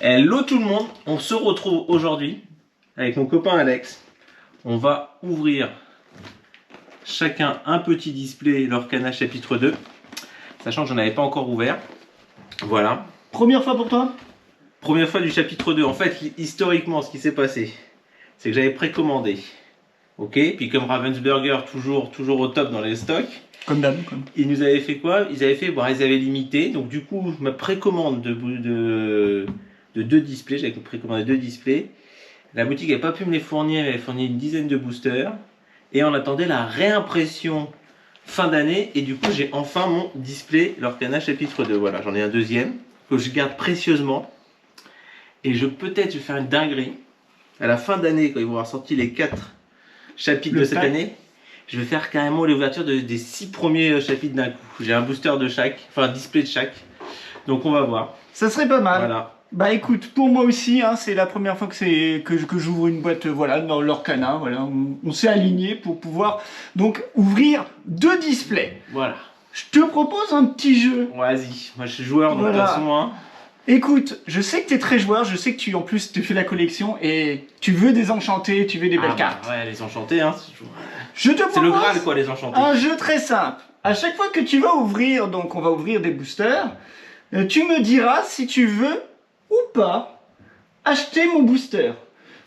Hello tout le monde, on se retrouve aujourd'hui avec mon copain Alex. On va ouvrir chacun un petit display Lorcana chapitre 2, sachant que j'en avais pas encore ouvert. Voilà. Première fois pour toi? Première fois du chapitre 2. En fait, historiquement, ce qui s'est passé, c'est que j'avais précommandé. Ok, puis comme Ravensburger, toujours au top dans les stocks. Comme d'hab. Ils nous avaient fait quoi? Ils avaient limité. Donc du coup, ma précommande de deux displays, j'avais précommandé 2 displays. La boutique n'avait pas pu me les fournir, elle avait fourni une dizaine de boosters. Et on attendait la réimpression fin d'année. Et du coup, j'ai enfin mon display Lorcana chapitre 2. Voilà, j'en ai un deuxième que je garde précieusement. Et je vais faire une dinguerie. À la fin d'année, quand ils vont avoir sorti les 4 chapitres de cette année, je vais faire carrément l'ouverture des 6 premiers chapitres d'un coup. J'ai un booster de chaque, enfin un display de chaque. Donc on va voir. Ça serait pas mal. Voilà. Bah écoute, pour moi aussi, hein, c'est la première fois que j'ouvre une boîte, voilà, dans l'Orcana. Voilà, on s'est aligné pour pouvoir donc ouvrir 2 displays. Voilà. Je te propose un petit jeu. Vas-y, moi je suis joueur donc Voilà. de toute façon, hein. Écoute, je sais que t'es très joueur, je sais que tu en plus tu fais la collection et tu veux des enchantés, tu veux des belles cartes. Ouais, les enchantés, hein. Je te C'est propose le Graal quoi, les enchantés. un jeu très simple. À chaque fois que tu vas ouvrir, donc on va ouvrir des boosters, tu me diras si tu veux ou pas acheter mon booster.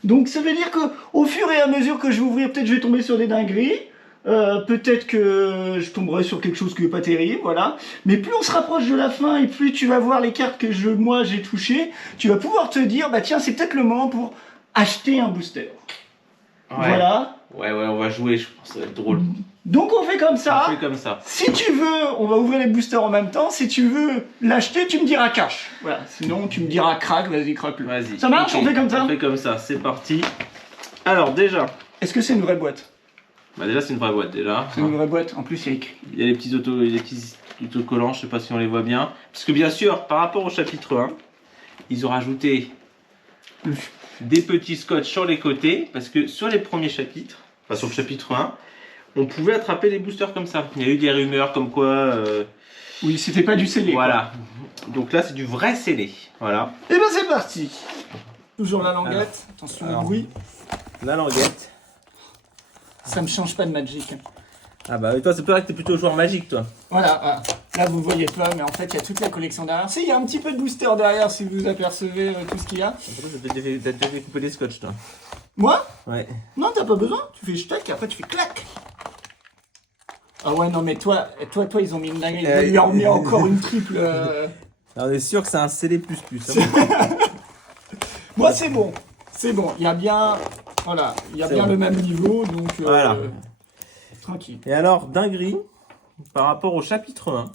Donc ça veut dire que au fur et à mesure que je vais ouvrir, peut-être je vais tomber sur des dingueries, peut-être que je tomberai sur quelque chose qui n'est pas terrible, voilà. Mais plus on se rapproche de la fin et plus tu vas voir les cartes que moi j'ai touchées, tu vas pouvoir te dire bah tiens c'est peut-être le moment pour acheter un booster. Ouais. Voilà. Ouais, on va jouer, je pense, ça va être drôle. Donc on fait comme ça. On fait comme ça. Si tu veux, on va ouvrir les boosters en même temps. Si tu veux l'acheter, tu me diras cash. Voilà. Sinon, tu me diras crack. Vas-y, craque-le. Vas-y. Ça marche? Okay. On fait comme ça? On fait comme ça, c'est parti. Alors déjà. Est-ce que c'est une vraie boîte? Bah déjà c'est une vraie boîte déjà. C'est une vraie boîte. En plus, il y a écrit. Il y a les petits autocollants, je sais pas si on les voit bien. Parce que bien sûr, par rapport au chapitre 1, ils ont rajouté des petits scotch sur les côtés. Parce que sur les premiers chapitres, enfin sur le chapitre 1, on pouvait attraper les boosters comme ça. Il y a eu des rumeurs comme quoi... Oui, c'était pas du scellé. Voilà. Quoi. Donc là, c'est du vrai scellé. Voilà. Et ben c'est parti. Toujours la languette. Attention au bruit. La languette. Ça me change pas de Magic. Ah bah toi, c'est vrai que t'es plutôt joueur magique, toi. Voilà. Là, vous voyez pas, mais en fait, il y a toute la collection derrière. Si, il y a un petit peu de booster derrière, si vous apercevez tout ce qu'il y a. T'as déjà découpé des scotch, toi. Moi? Ouais. Non, t'as pas besoin. Tu fais tac, après tu fais clac. Ah ouais, non, mais toi, ils ont mis une dinguerie. Ils lui ont mis encore une triple. Alors, on est sûr que c'est un scellé plus. Hein. Moi, c'est bon. C'est bon. Il y a bien, voilà, il y a bien le même niveau, donc voilà. Tranquille. Et alors, dinguerie, par rapport au chapitre 1,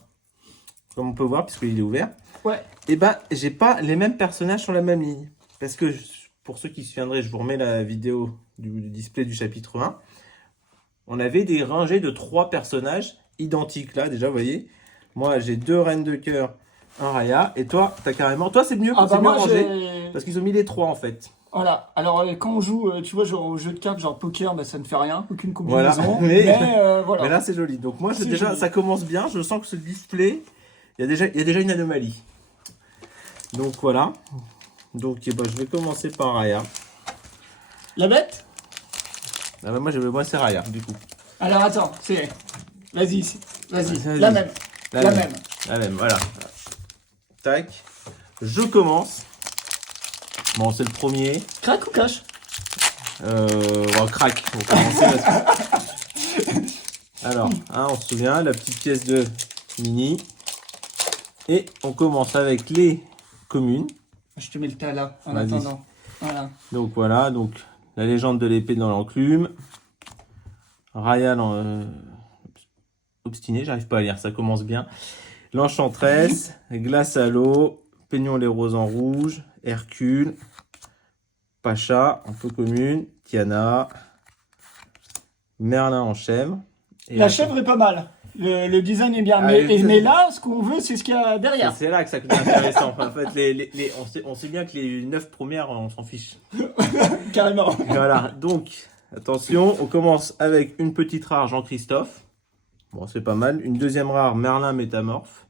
comme on peut voir, puisqu'il est ouvert, ouais. Et ben, j'ai pas les mêmes personnages sur la même ligne. Parce que, pour ceux qui se souviendraient, je vous remets la vidéo du display du chapitre 1. On avait des rangées de 3 personnages identiques là, déjà, vous voyez. Moi, j'ai 2 reines de cœur, un Raya. Et toi, t'as carrément... Toi, c'est mieux, ah bah mieux moi, rangé. Parce qu'ils ont mis les 3 en fait. Voilà. Alors, quand on joue, tu vois, genre au jeu de cartes, genre poker, bah, ça ne fait rien. Aucune combinaison. Voilà. Mais, voilà. Mais là, c'est joli. Donc moi, déjà, joli. Ça commence bien. Je sens que ce display, il y a déjà une anomalie. Donc voilà. Donc bah, je vais commencer par Raya. La bête? Ah bah, moi c'est Raya, du coup. Alors attends, c'est... Vas-y. Vas-y. La même. La même, voilà. Tac. Je commence. Bon, c'est le premier. Crack ou cash? Crack. On va commencer Alors, hein, on se souvient, la petite pièce de mini. Et on commence avec les communes. Je te mets le tas là, en attendant. Voilà. Donc voilà, donc la légende de l'épée dans l'enclume. Raya obstiné, j'arrive pas à lire, ça commence bien. L'enchantresse, glace à l'eau, Peignon les roses en rouge, Hercule, Pacha en peu commune, Tiana, Merlin en chèvre. Et la chèvre est pas mal. Le design est bien. Mais là, ce qu'on veut, c'est ce qu'il y a derrière. C'est là que ça devient intéressant. En fait, on sait bien que les 9 premières, on s'en fiche. Carrément. Voilà, donc, attention, on commence avec une petite rare Jean-Christophe. Bon, c'est pas mal. Une deuxième rare Merlin métamorphe.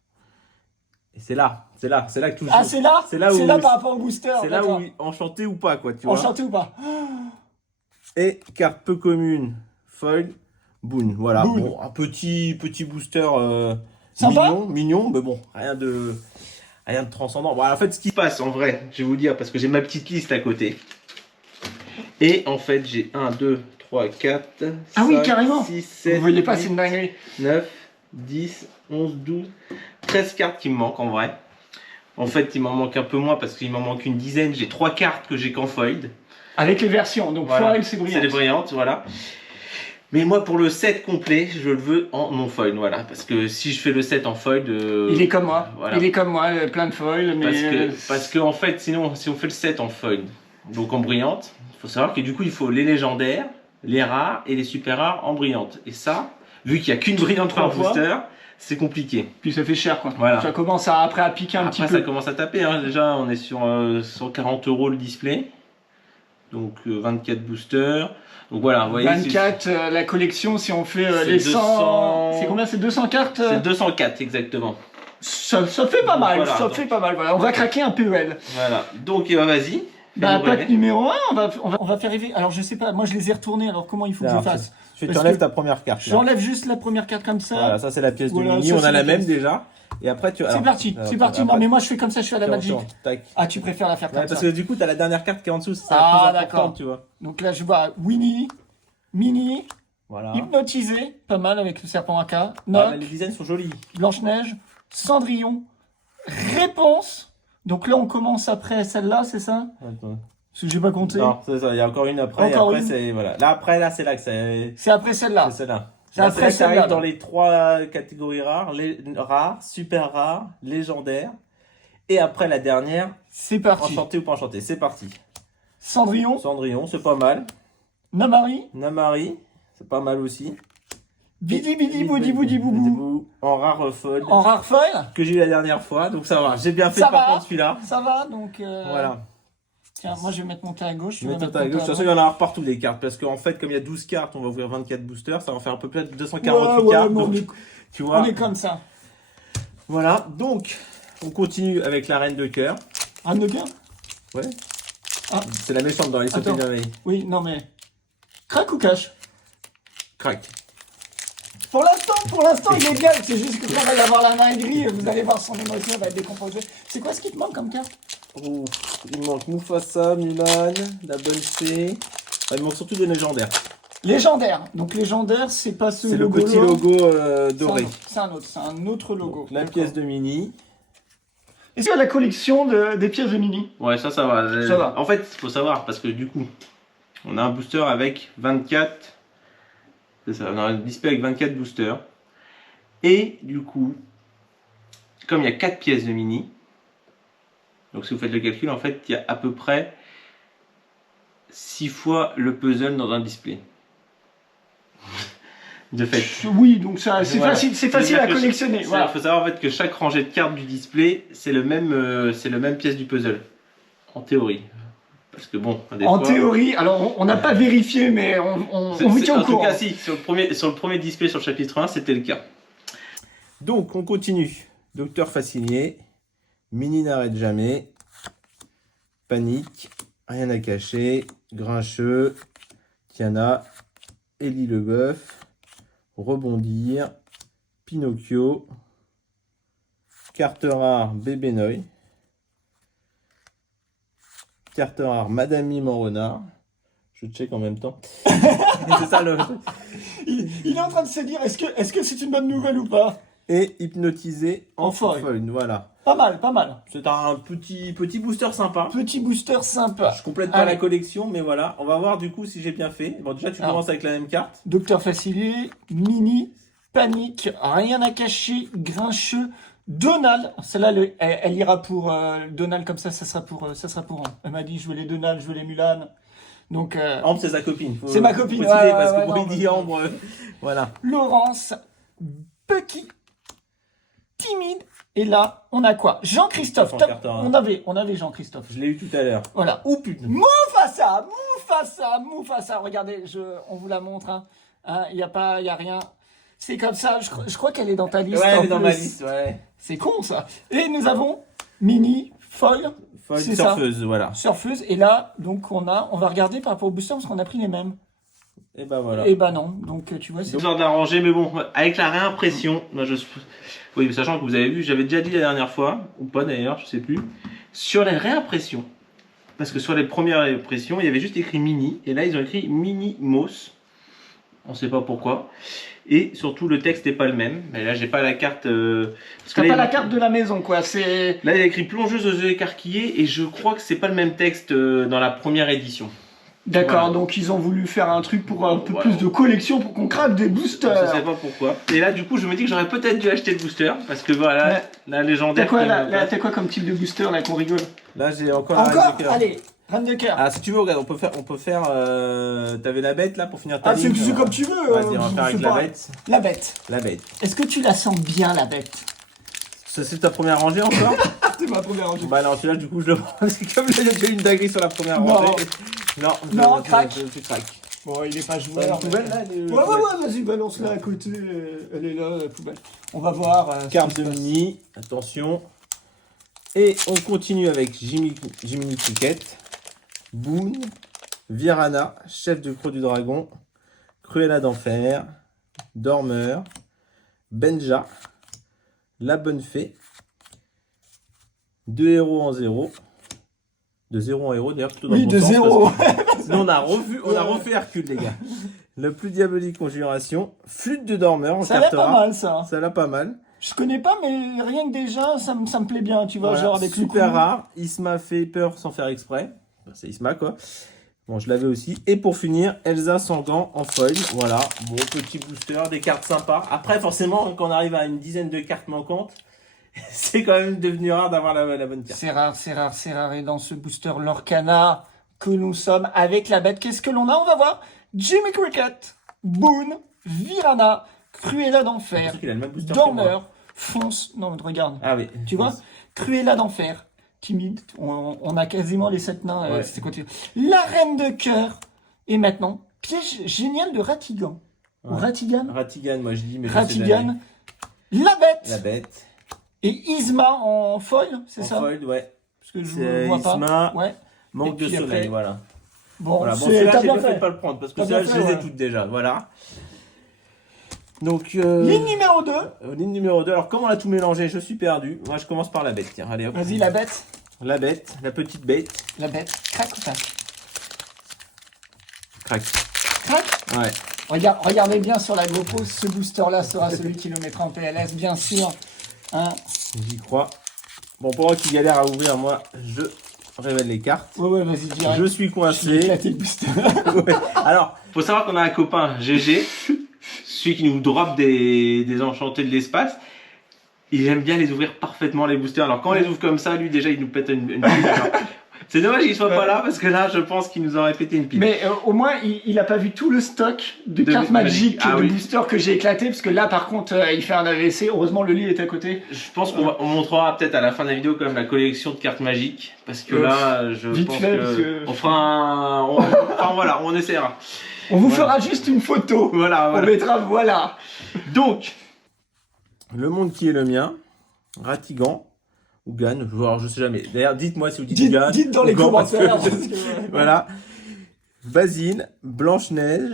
Et c'est là que tout Ah, joue. c'est là. C'est là où- par rapport au booster. C'est là d'accord. où enchanté ou pas, quoi, tu vois. Enchanté ou pas? Et carte peu commune, foil, boon. Voilà, Boon. bon, un petit booster Sympa. mignon, mais bon, rien de transcendant. Bon, en fait, ce qui passe en vrai, je vais vous dire, parce que j'ai ma petite liste à côté. Et en fait, j'ai 1, 2, 3, 4, Ah oui, carrément. 6, 7, Vous voyez pas, 8, c'est une dinguerie. 9, 10, 11, 12, 13 cartes qui me manquent en vrai. En fait, il m'en manque un peu moins parce qu'il m'en manque une dizaine. J'ai 3 cartes que j'ai qu'en foil. Avec les versions, donc Voilà. foil, c'est brillant. C'est les brillantes, voilà. Mais moi, pour le set complet, je le veux en non foil, voilà. Parce que si je fais le set en foil, Il est comme moi. voilà. Il est comme moi, plein de foil, mais Parce que en fait, sinon, si on fait le set en foil, donc en brillante, il faut savoir que du coup, il faut les légendaires, les rares et les super rares en brillante. Et ça, vu qu'il n'y a qu'une brillante par Trois fois. booster, c'est compliqué. puis ça fait cher, quoi. Voilà. Ça commence après à piquer un Après, petit ça peu. commence à taper. Hein. Déjà, on est sur 140 € le display. Donc 24 boosters. Donc voilà, vous voyez. 24, la collection, si on fait c'est les 100... 200. C'est combien? C'est 200 cartes C'est 204 exactement. ça fait pas mal, Voilà, ça donc. fait pas mal. Voilà. On va craquer un PEL. Voilà. Donc vas-y. Bah, fais-nous pack rêver. numéro 1, on va faire rêver. Alors, je sais pas, moi je les ai retournés, alors comment il faut que je fasse? Tu Parce enlèves que ta première carte. là. J'enlève juste la première carte comme ça. Voilà, ça c'est la pièce Voilà, de Mini. ça, On c'est a la la même pièce. déjà. Et après tu. C'est parti, c'est parti. Non, mais moi je fais comme ça, je fais à la Magic. Tac. Ah, tu préfères la faire comme Ouais, parce ça. que du coup, t'as la dernière carte qui est en dessous, c'est Ah, la plus d'accord. importante, tu vois. Donc là, je vois Winnie, Mini, Voilà. Hypnotisé, pas mal avec le serpent AK, Ah, Noc, mais les designs sont jolis. Blanche-Neige, Cendrillon, Réponse. Donc là, on commence après celle-là, c'est ça? Attends. Parce que j'ai pas compté. Non, c'est ça, il y a encore une après. Encore et après, une. c'est. Voilà. Là, après, là, c'est là que c'est. C'est après celle-là. C'est celle-là. C'est Là, après là que ça celle-là, arrive dans là. les 3 catégories rares, rares, super rares, légendaires. Et après la dernière, C'est parti. enchanté ou pas enchanté. C'est parti. Cendrillon, Cendrillon, c'est pas mal. Namari, Namari, c'est pas mal aussi. Bidi Bidi Boudi Boudi Boubou. En rare fold. En rare foil. Que j'ai eu la dernière fois, donc ça va. J'ai bien fait Ça par va. contre celui-là. Ça va, donc... Voilà. Tiens, moi je vais mettre mon tas à gauche. tu Mets vas ton mettre tas à ton gauche. De tas toute façon, il y en a partout des cartes. Parce qu'en fait, comme il y a 12 cartes, on va ouvrir 24 boosters. Ça va faire à peu près 248 Ouais, cartes. mais Donc, tu vois. on est comme ça. Voilà. Donc, on continue avec la reine de cœur. Un de cœur? Ouais. Ah. C'est la méchante dans les sauts Attends. merveilles. Oui, non mais... Crac ou cash? Crac. Pour l'instant, il est bien. C'est juste que quand il va y avoir la main grise, vous allez voir son émotion, elle va être décomposée. C'est quoi ce qui te manque comme carte? Oh, il me manque Mufasa, Mulan, la bonne C. Ah, il me manque surtout des légendaires. Légendaire. Donc légendaire, c'est pas ce C'est le logo. petit logo doré. C'est un autre logo. Donc, la pièce de Mini. Est-ce que tu as la collection des pièces de Mini? Ouais, ça va. Ça va. En fait, il faut savoir, parce que du coup, on a un booster avec 24. C'est ça, on a un display avec 24 boosters. Et du coup, comme il y a 4 pièces de Mini, donc si vous faites le calcul, en fait, il y a à peu près 6 fois le puzzle dans un display. De fait. Oui, donc ça, c'est Voilà. facile, c'est facile à C'est-à-dire que collectionner. Il Voilà. faut savoir en fait que chaque rangée de cartes du display, c'est le même pièce du puzzle. En théorie. Parce que bon, des En fois, théorie, alors on n'a pas vérifié, mais on vous tient au en tout courant. cas, si, sur le premier display sur le chapitre 1, c'était le cas. Donc, on continue. Docteur Facilier, Mini n'arrête jamais, Panique, Rien à cacher, Grincheux, Tiana, Élie Leboeuf, Rebondir, Pinocchio, Carte rare, Bébé Noy, Carte rare, Madame Mime en renard. Je check en même temps. C'est ça le... Il est en train de se dire, est-ce que c'est une bonne nouvelle ou pas? Et hypnotisé en En foil. foil. Voilà. Pas mal, pas mal. C'est un petit booster sympa. Petit booster sympa. Je complète pas Allez. la collection, mais voilà. On va voir du coup si j'ai bien fait. Bon, déjà, tu Alors. commences avec la même carte. Docteur Facilier, Mini, Panique, Rien à cacher, Grincheux, Donald. Celle-là, elle ira pour Donald comme ça sera pour elle m'a dit, je veux les Donald, je veux les Mulan. Donc, Ambre, c'est sa copine. C'est ma copine, Faut préciser, ouais, parce ouais, que ouais, bon, non, il dit Ambre. Voilà. Laurence, Bucky, Timide. Et là, on a quoi? Jean-Christophe. Jean Carter. On avait Jean-Christophe. Je l'ai eu tout à l'heure. Voilà. Oh putain. Mufasa. Regardez, on vous la montre. Hein. Il y a rien. C'est comme ça, je crois qu'elle est dans ta liste. Ouais, en elle est dans ma plus. liste, ouais. C'est con ça. Et nous avons Mini, Foil, Foil c'est surfeuse, voilà. Surfeuse. Et là, donc on va regarder par rapport au booster parce qu'on a pris les mêmes. Et bah voilà. Et bah non, donc tu vois, c'est... C'est genre d'arranger, mais bon, avec la réimpression, moi oui, sachant que vous avez vu, j'avais déjà dit la dernière fois, ou pas d'ailleurs, je sais plus, sur les réimpressions. Parce que sur les premières réimpressions, il y avait juste écrit Mini, et là ils ont écrit Mini Moss. On sait pas pourquoi. Et surtout, le texte n'est pas le même. Mais là, j'ai pas la carte. Parce que T'as là, pas la carte de la maison, quoi. C'est... Là, il y a écrit plongeuse aux yeux écarquillés, et je crois que c'est pas le même texte dans la première édition. D'accord, Voilà. donc ils ont voulu faire un truc pour un peu Voilà. plus de collection pour qu'on craque des Je boosters. sais pas pourquoi. Et là, du coup, je me dis que j'aurais peut-être dû acheter le booster, parce que voilà, Ouais. la légendaire. T'as quoi, qui là, me- t'as quoi comme type de booster, là, qu'on rigole? Là, j'ai encore, Encore? la reine de cœur. Allez, reine de cœur. Ah, si tu veux, regarde, on peut faire. T'avais la bête là pour finir ta ligne. c'est comme tu veux. Vas-y, on va faire avec la bête. La bête. La bête. Est-ce que tu la sens bien, la bête? Ça, c'est ta première rangée encore? C'est ma première rangée. Bah non, celui-là, du coup, je le prends. Parce que comme j'ai déjà eu une dinguerie sur la première Non. rangée. Non, Non, craque. Je craque. Bon, il est pas Une joueur. poubelle là Ouais, vas-y, balance-la à côté. Elle est là, la poubelle. On va voir. Carte ce qui de se passe. mini, attention. Et on continue avec Jiminy Cricket, Boone, Virana, chef de croc du dragon, Cruella d'enfer, Dormeur, Benja, La Bonne Fée, 2 héros en 0. De 0 en héros, d'ailleurs, plutôt dans Oui, le bon de sens, 0. parce que sinon, on a refait Hercule, les gars. Le plus diabolique conjuration, Flûte de Dormeur en Ça a carte l'air pas rare. mal, ça. Ça l'a pas mal. Je connais pas, mais rien que déjà, ça me plaît bien, tu vois, Voilà, genre avec super le coup. rare. Isma fait peur sans faire exprès. C'est Isma, quoi. Bon, je l'avais aussi. Et pour finir, Elsa sans gants en foil. Voilà. Bon, petit booster, des cartes sympas. Après, forcément, quand on arrive à une dizaine de cartes manquantes, c'est quand même devenu rare d'avoir la bonne carte. C'est rare, c'est rare, c'est rare. Et dans ce booster Lorcana que nous sommes avec la bête, qu'est-ce que l'on a? On va voir Jiminy Cricket, Boone, Virana, Cruella C'est d'enfer, sûr qu'il a le même booster que moi. Dormeur, Fonce. Non, mais regarde. Ah oui. Tu vois, Cruella d'enfer, timide. On a quasiment les 7 nains. Ouais. C'est quoi, la reine de cœur. Et maintenant, piège génial de Ratigan. Ou Ouais. Ratigan. Ratigan, moi je dis, mais je sais jamais. Ratigan. La bête. La bête. Et Isma en foil, c'est En ça? foil, ouais. Parce que je C'est ne vois pas. Isma. Ouais. Manque Et de puis soleil, après- voilà. Bon, Voilà, bon, c'est- celui-là, t'as j'ai bien bien fait de fait. pas le prendre parce que T'as ceux-là, bien je les fait, ai ouais. toutes déjà. Voilà. Donc, Ligne numéro 2. ligne numéro 2. Alors, comment on a tout mélangé? Je suis perdu. Moi, je commence par la bête. Tiens, allez hop. Vas-y, la bête. La bête, la petite bête. La bête. Crac ou pas? Crac. Crac. Ouais. Regardez bien sur la GoPro, ce booster-là sera celui qui le mettra en PLS, bien sûr. Hein? J'y crois. Bon, pour moi qui galère à ouvrir, moi, je révèle les cartes. Ouais, vas-y, direct. Je suis J'ai coincé. éclaté le booster. Ouais. Alors, faut savoir qu'on a un copain, GG, celui qui nous drop des enchantés de l'espace. Il aime bien les ouvrir parfaitement, les boosters. Alors, quand on les ouvre comme ça, lui, déjà, il nous pète une pile. Alors, c'est dommage qu'il soit pas là, parce que là, je pense qu'il nous aurait pété une pile. Mais au moins, il a pas vu tout le stock de cartes Magic. magiques, Ah de oui. boosters que j'ai éclaté, parce que là, par contre, il fait un AVC. Heureusement, le lit est à côté. Je pense on montrera peut-être à la fin de la vidéo quand même la collection de cartes magiques. Parce que Ouais. là, je Vite pense fait, parce que que- on fera un... Enfin voilà, on essaiera. On vous Voilà. fera juste une photo. Voilà, On voilà. mettra, voilà. Donc, le monde qui est le mien, Ratigan, ou Gan, alors je sais jamais. D'ailleurs, dites-moi si vous dites Gan. Dites dans ou les Gan, parce que- commentaires. parce que- Voilà. Basile, Blanche-Neige,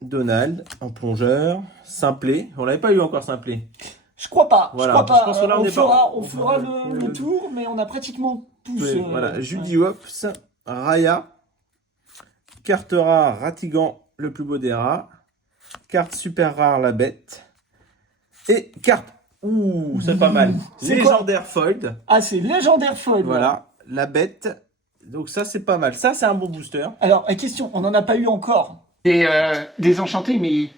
Donald, en plongeur, Simplet. On l'avait pas eu encore Simplet. Je crois pas. Voilà. Je crois pas. Je pense que là, on est pas- on fera le tour, mais on a pratiquement tous. Voilà. Judy ouais. Hopps, Raya, carte rare, Ratigan, le plus beau des rats, carte super rare, la bête, et carte. Ouh, c'est pas mal. C'est quoi Légendaire Fold. Ah, c'est légendaire foil. Voilà, la bête. Donc ça, c'est pas mal. Ça, c'est un bon booster. Alors, question, on n'en a pas eu encore. Des enchantés, mais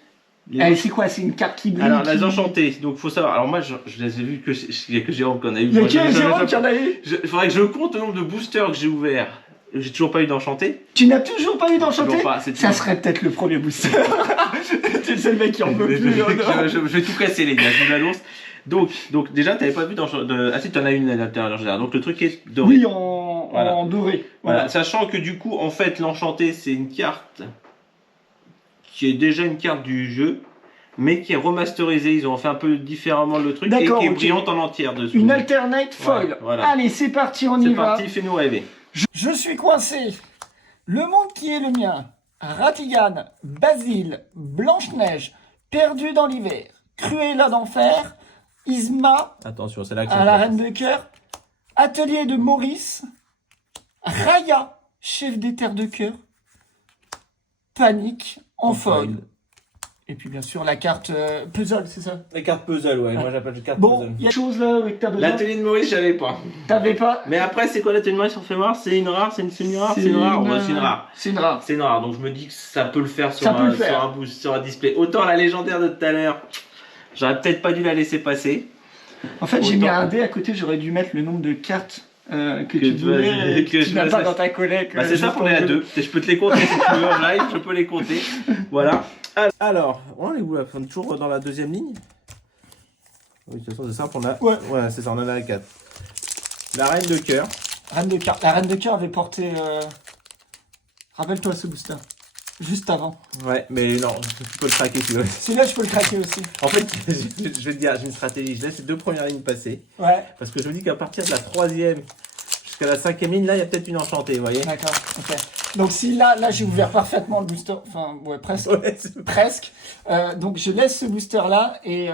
c'est quoi? C'est une carte qui brille. Alors, qui- les enchantés. Donc, faut savoir. Alors, moi, je les ai vus que il y a que Jérôme qu'on a eu. Il y a Moi, que j'en ai Jérôme pas- qui en a eu. Il faudrait que je compte le nombre de boosters que j'ai ouverts. J'ai toujours pas eu d'enchanté. Tu n'as toujours pas eu d'enchanté? Toujours pas, c'est Ça tout. serait peut-être le premier booster. C'est le mec qui en veut je, plus. je vais tout casser, les gars. Je vous l'annonce. Donc déjà, t'avais pas vu d'enchanté. Ah si, t'en as une à l'intérieur. Donc, le truc est doré. Oui, en Voilà. doré. Voilà, sachant que du coup, en fait, l'enchanté, c'est une carte qui est déjà une carte du jeu, mais qui est remasterisée. Ils ont fait un peu différemment le truc et D'accord, qui est ok. brillante en entière dessus. Une alternate foil. Ouais, voilà. Allez, c'est parti, on y C'est va. parti, fais-nous rêver. Je suis coincé. Le monde qui est le mien. Ratigane, Basile, Blanche-Neige, Perdu dans l'hiver, Cruella d'enfer, Isma, Attention, c'est là que à la Reine de Cœur, Atelier de Maurice, Raya, chef des terres de cœur, Panique, en foil. Et puis bien sûr la carte puzzle, c'est ça? Les cartes puzzle, ouais. Moi j'appelle les cartes Bon, puzzle. il y a des choses là avec ta besoin. L'atelier de Maurice, j'avais pas. T'avais pas? Mais après, c'est quoi l'atelier de Maurice? On fait voir, c'est une rare, c'est une semi-rare, c'est une rare. Ouais, c'est une rare. C'est une rare. C'est une rare, donc je me dis que ça peut le faire sur, Ça peut un, le faire. sur un boost, sur un display. Autant la légendaire de tout à l'heure, j'aurais peut-être pas dû la laisser passer. En fait, j'ai Autant. mis un dé à côté, j'aurais dû mettre le nombre de cartes que tu tu voulais, vas- et que que je tu n'as me pas laisse- dans ta collègue. Bah, c'est ça pour les à deux. Je peux te les compter si tu veux en live, je peux les compter. Voilà. Alors, on est où là? On est toujours dans la deuxième ligne? Oui, de toute façon, c'est simple, on a. Ouais. Ouais, c'est ça, on en a 4. La reine de cœur. Reine de cœur. La Reine de cœur avait porté. Rappelle-toi ce booster. Juste avant. Ouais, mais non, tu peux le craquer si tu veux. Celui-là, je peux le craquer aussi. En fait, je vais te dire, j'ai une stratégie. Je laisse les deux premières lignes passer. Ouais, Parce que je me dis qu'à partir de la troisième jusqu'à la cinquième ligne, là, il y a peut-être une enchantée, vous voyez? d'accord. Ok. Donc, si là j'ai ouvert parfaitement le booster. Enfin, ouais, presque. Ouais, Presque. Donc, je laisse ce booster-là et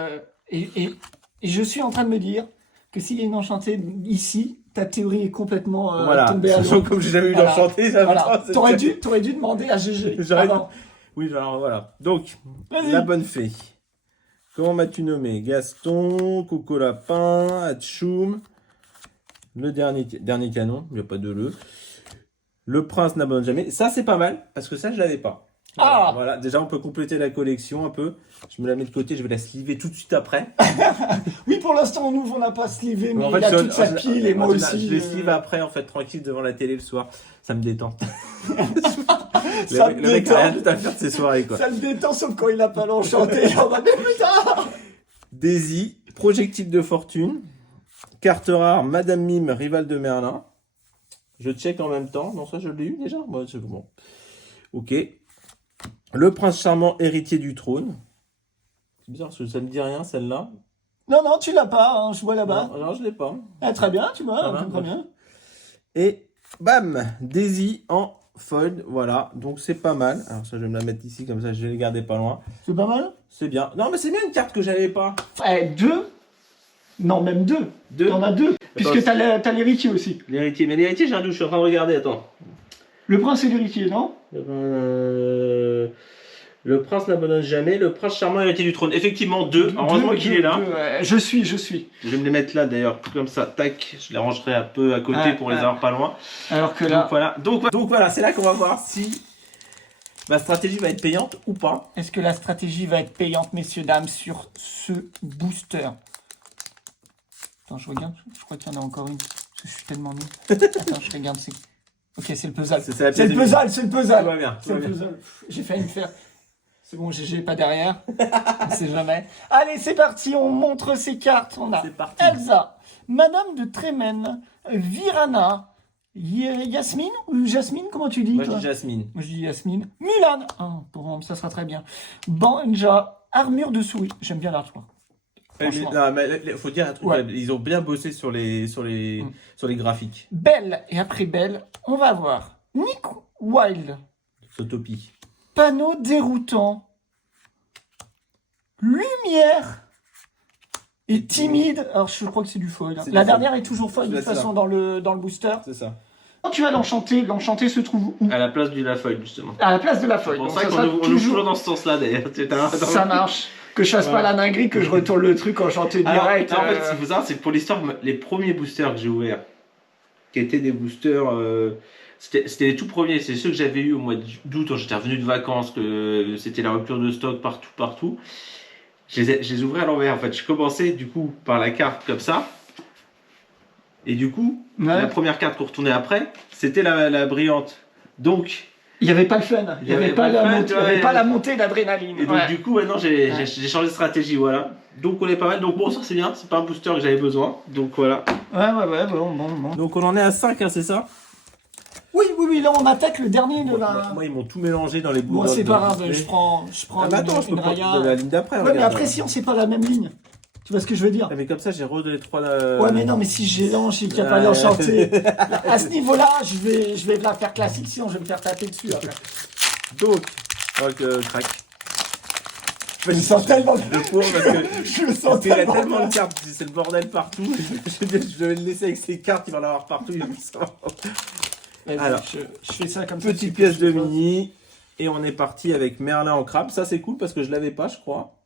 je suis en train de me dire que s'il y a une enchantée ici, ta théorie est complètement voilà. tombée à Sachant l'eau. que comme j'ai jamais eu Voilà. d'enchantée, ça Voilà. me T'aurais dû demander à GG. J'aurais avant. Oui, alors voilà. Donc, Vas-y. la bonne fée. Comment m'as-tu nommé? Gaston, Coco Lapin, Hatchoum, le dernier canon, il n'y a pas de le prince n'abandonne jamais. Ça, c'est pas mal, parce que ça, je l'avais pas. Ah. Voilà, déjà, on peut compléter la collection un peu. Je me la mets de côté, je vais la sliver tout de suite après. Oui, pour l'instant, on ouvre, on n'a pas slivé, mais En fait, il a je- toute sa je- pile et moi je- aussi. Je les slive après, en fait, tranquille, devant la télé le soir. Ça me détend. Ça le me mec a rien détend. tout à faire de ces soirées, quoi. Ça le détend, sauf quand il a pas l'enchanté. On va dire putain. Daisy, projectile de fortune, carte rare, Madame Mime, rival de Merlin. Je check en même temps. Non, ça je l'ai eu déjà. Moi, c'est bon. Ok. Le prince charmant, héritier du trône. C'est bizarre parce que ça me dit rien celle-là. Non, non, tu l'as pas, hein, je vois là-bas. Non, non, je l'ai pas. Ah, très bien, tu vois, Ça va, très bien. Et bam, Daisy en fold. Voilà, donc c'est pas mal. Alors ça, je vais me la mettre ici comme ça, je vais les garder pas loin. C'est pas mal. C'est bien. Non, mais c'est bien une carte que j'avais pas. Deux. Non, même deux. Deux. T'en as deux. Puisque t'as l'héritier aussi. L'héritier. Mais l'héritier, j'ai un doute. Je suis en train de regarder. Attends. Le prince et l'héritier, non? Le prince n'abandonne jamais. Le prince charmant héritier du trône. Effectivement, deux. Heureusement qu'il est là. Deux, ouais. Je suis. Je vais me les mettre là d'ailleurs, comme ça. Tac. Je les rangerai un peu à côté Ouais, pour les ouais. avoir pas loin. Alors que Donc là, voilà. Donc voilà, c'est là qu'on va voir si ma stratégie va être payante ou pas. est-ce que la stratégie va être payante, messieurs, dames, sur ce booster? Attends, je regarde. Je crois qu'il y en a encore une. Parce que je suis tellement nul. Attends, je regarde. Ok, c'est le puzzle. C'est la C'est le pièce de- puzzle, c'est le Tout puzzle. va bien. tout C'est va le bien. puzzle. J'ai failli me faire. C'est bon, GG pas derrière. On sait jamais. Allez, c'est parti, on montre ces cartes. On a C'est parti. Elsa, Madame de Trémène, Virana, Yasmine ou Jasmine, comment tu dis Moi je toi? dis Jasmine. Moi je dis Yasmine. Mulan, bon, ça sera très bien. Banja, Armure de souris. J'aime bien l'artwork. Franchement. Non, mais faut dire un truc. Ouais. Ils ont bien bossé sur les graphiques. Belle, et après Belle, on va voir Nick Wilde. Photopie. Panneau déroutant. Lumière. Et timide. Alors je crois que c'est du foil. Hein. C'est La du foil. dernière est toujours foil de toute C'est ça. façon dans le booster. C'est ça. Quand tu as l'enchanté, l'enchanté se trouve où? À la place du Lafoil justement. À la place de la C'est foil. pour Donc ça ça qu'on sera ouvre toujours dans ce sens-là d'ailleurs. Ça marche. Que je fasse pas Voilà. la dinguerie, que je retourne le truc enchanté Alors, direct. en fait, ce qu'il faut savoir, c'est que pour l'histoire, les premiers boosters que j'ai ouverts, qui étaient des boosters, c'était les tout premiers, c'est ceux que j'avais eu au mois d'août quand j'étais revenu de vacances, que c'était la rupture de stock partout. Je les ouvrais à l'envers. En fait, je commençais du coup par la carte comme ça, et du coup, Ouais. la première carte qu'on retournait après, c'était la brillante. Donc, Il n'y avait pas le fun. Il n'y avait pas la montée. Il y avait ouais. pas la montée d'adrénaline. et donc Ouais. du coup, maintenant j'ai changé de stratégie, voilà. Donc on est pas mal. Donc bon, ça c'est bien. C'est pas un booster que j'avais besoin. Donc voilà. Ouais, bon. Donc on en est à 5, hein, c'est ça? Oui, Oui, là on attaque le dernier de la... Moi, ils m'ont tout mélangé dans les bouts. Bon, c'est dans pas le grave, display. je prends Ah, mais attends, je peux une pas raya. de la ligne d'après. Ouais, mais regarde. après, si on sait pas la même ligne, tu vois ce que je veux dire? Ah, mais comme ça, j'ai redonné 3. Ouais, mais non, mais si j'ai l'ange et qu'il n'y a pas l'enchanté, à ce niveau-là, je vais la faire classique, sinon je vais me faire taper dessus après. Donc, crac. Je me sens tellement... Le pauvre, parce que. Je me sens Parce qu'il y a tellement... tellement de cartes, c'est le bordel partout. Je vais le laisser avec ses cartes, il va en avoir partout. Il me semble. Vas-y, Alors, je fais ça comme ça. Petite pièce de mini. Et on est parti avec Merlin en crabe. Ça, c'est cool parce que je l'avais pas, je crois.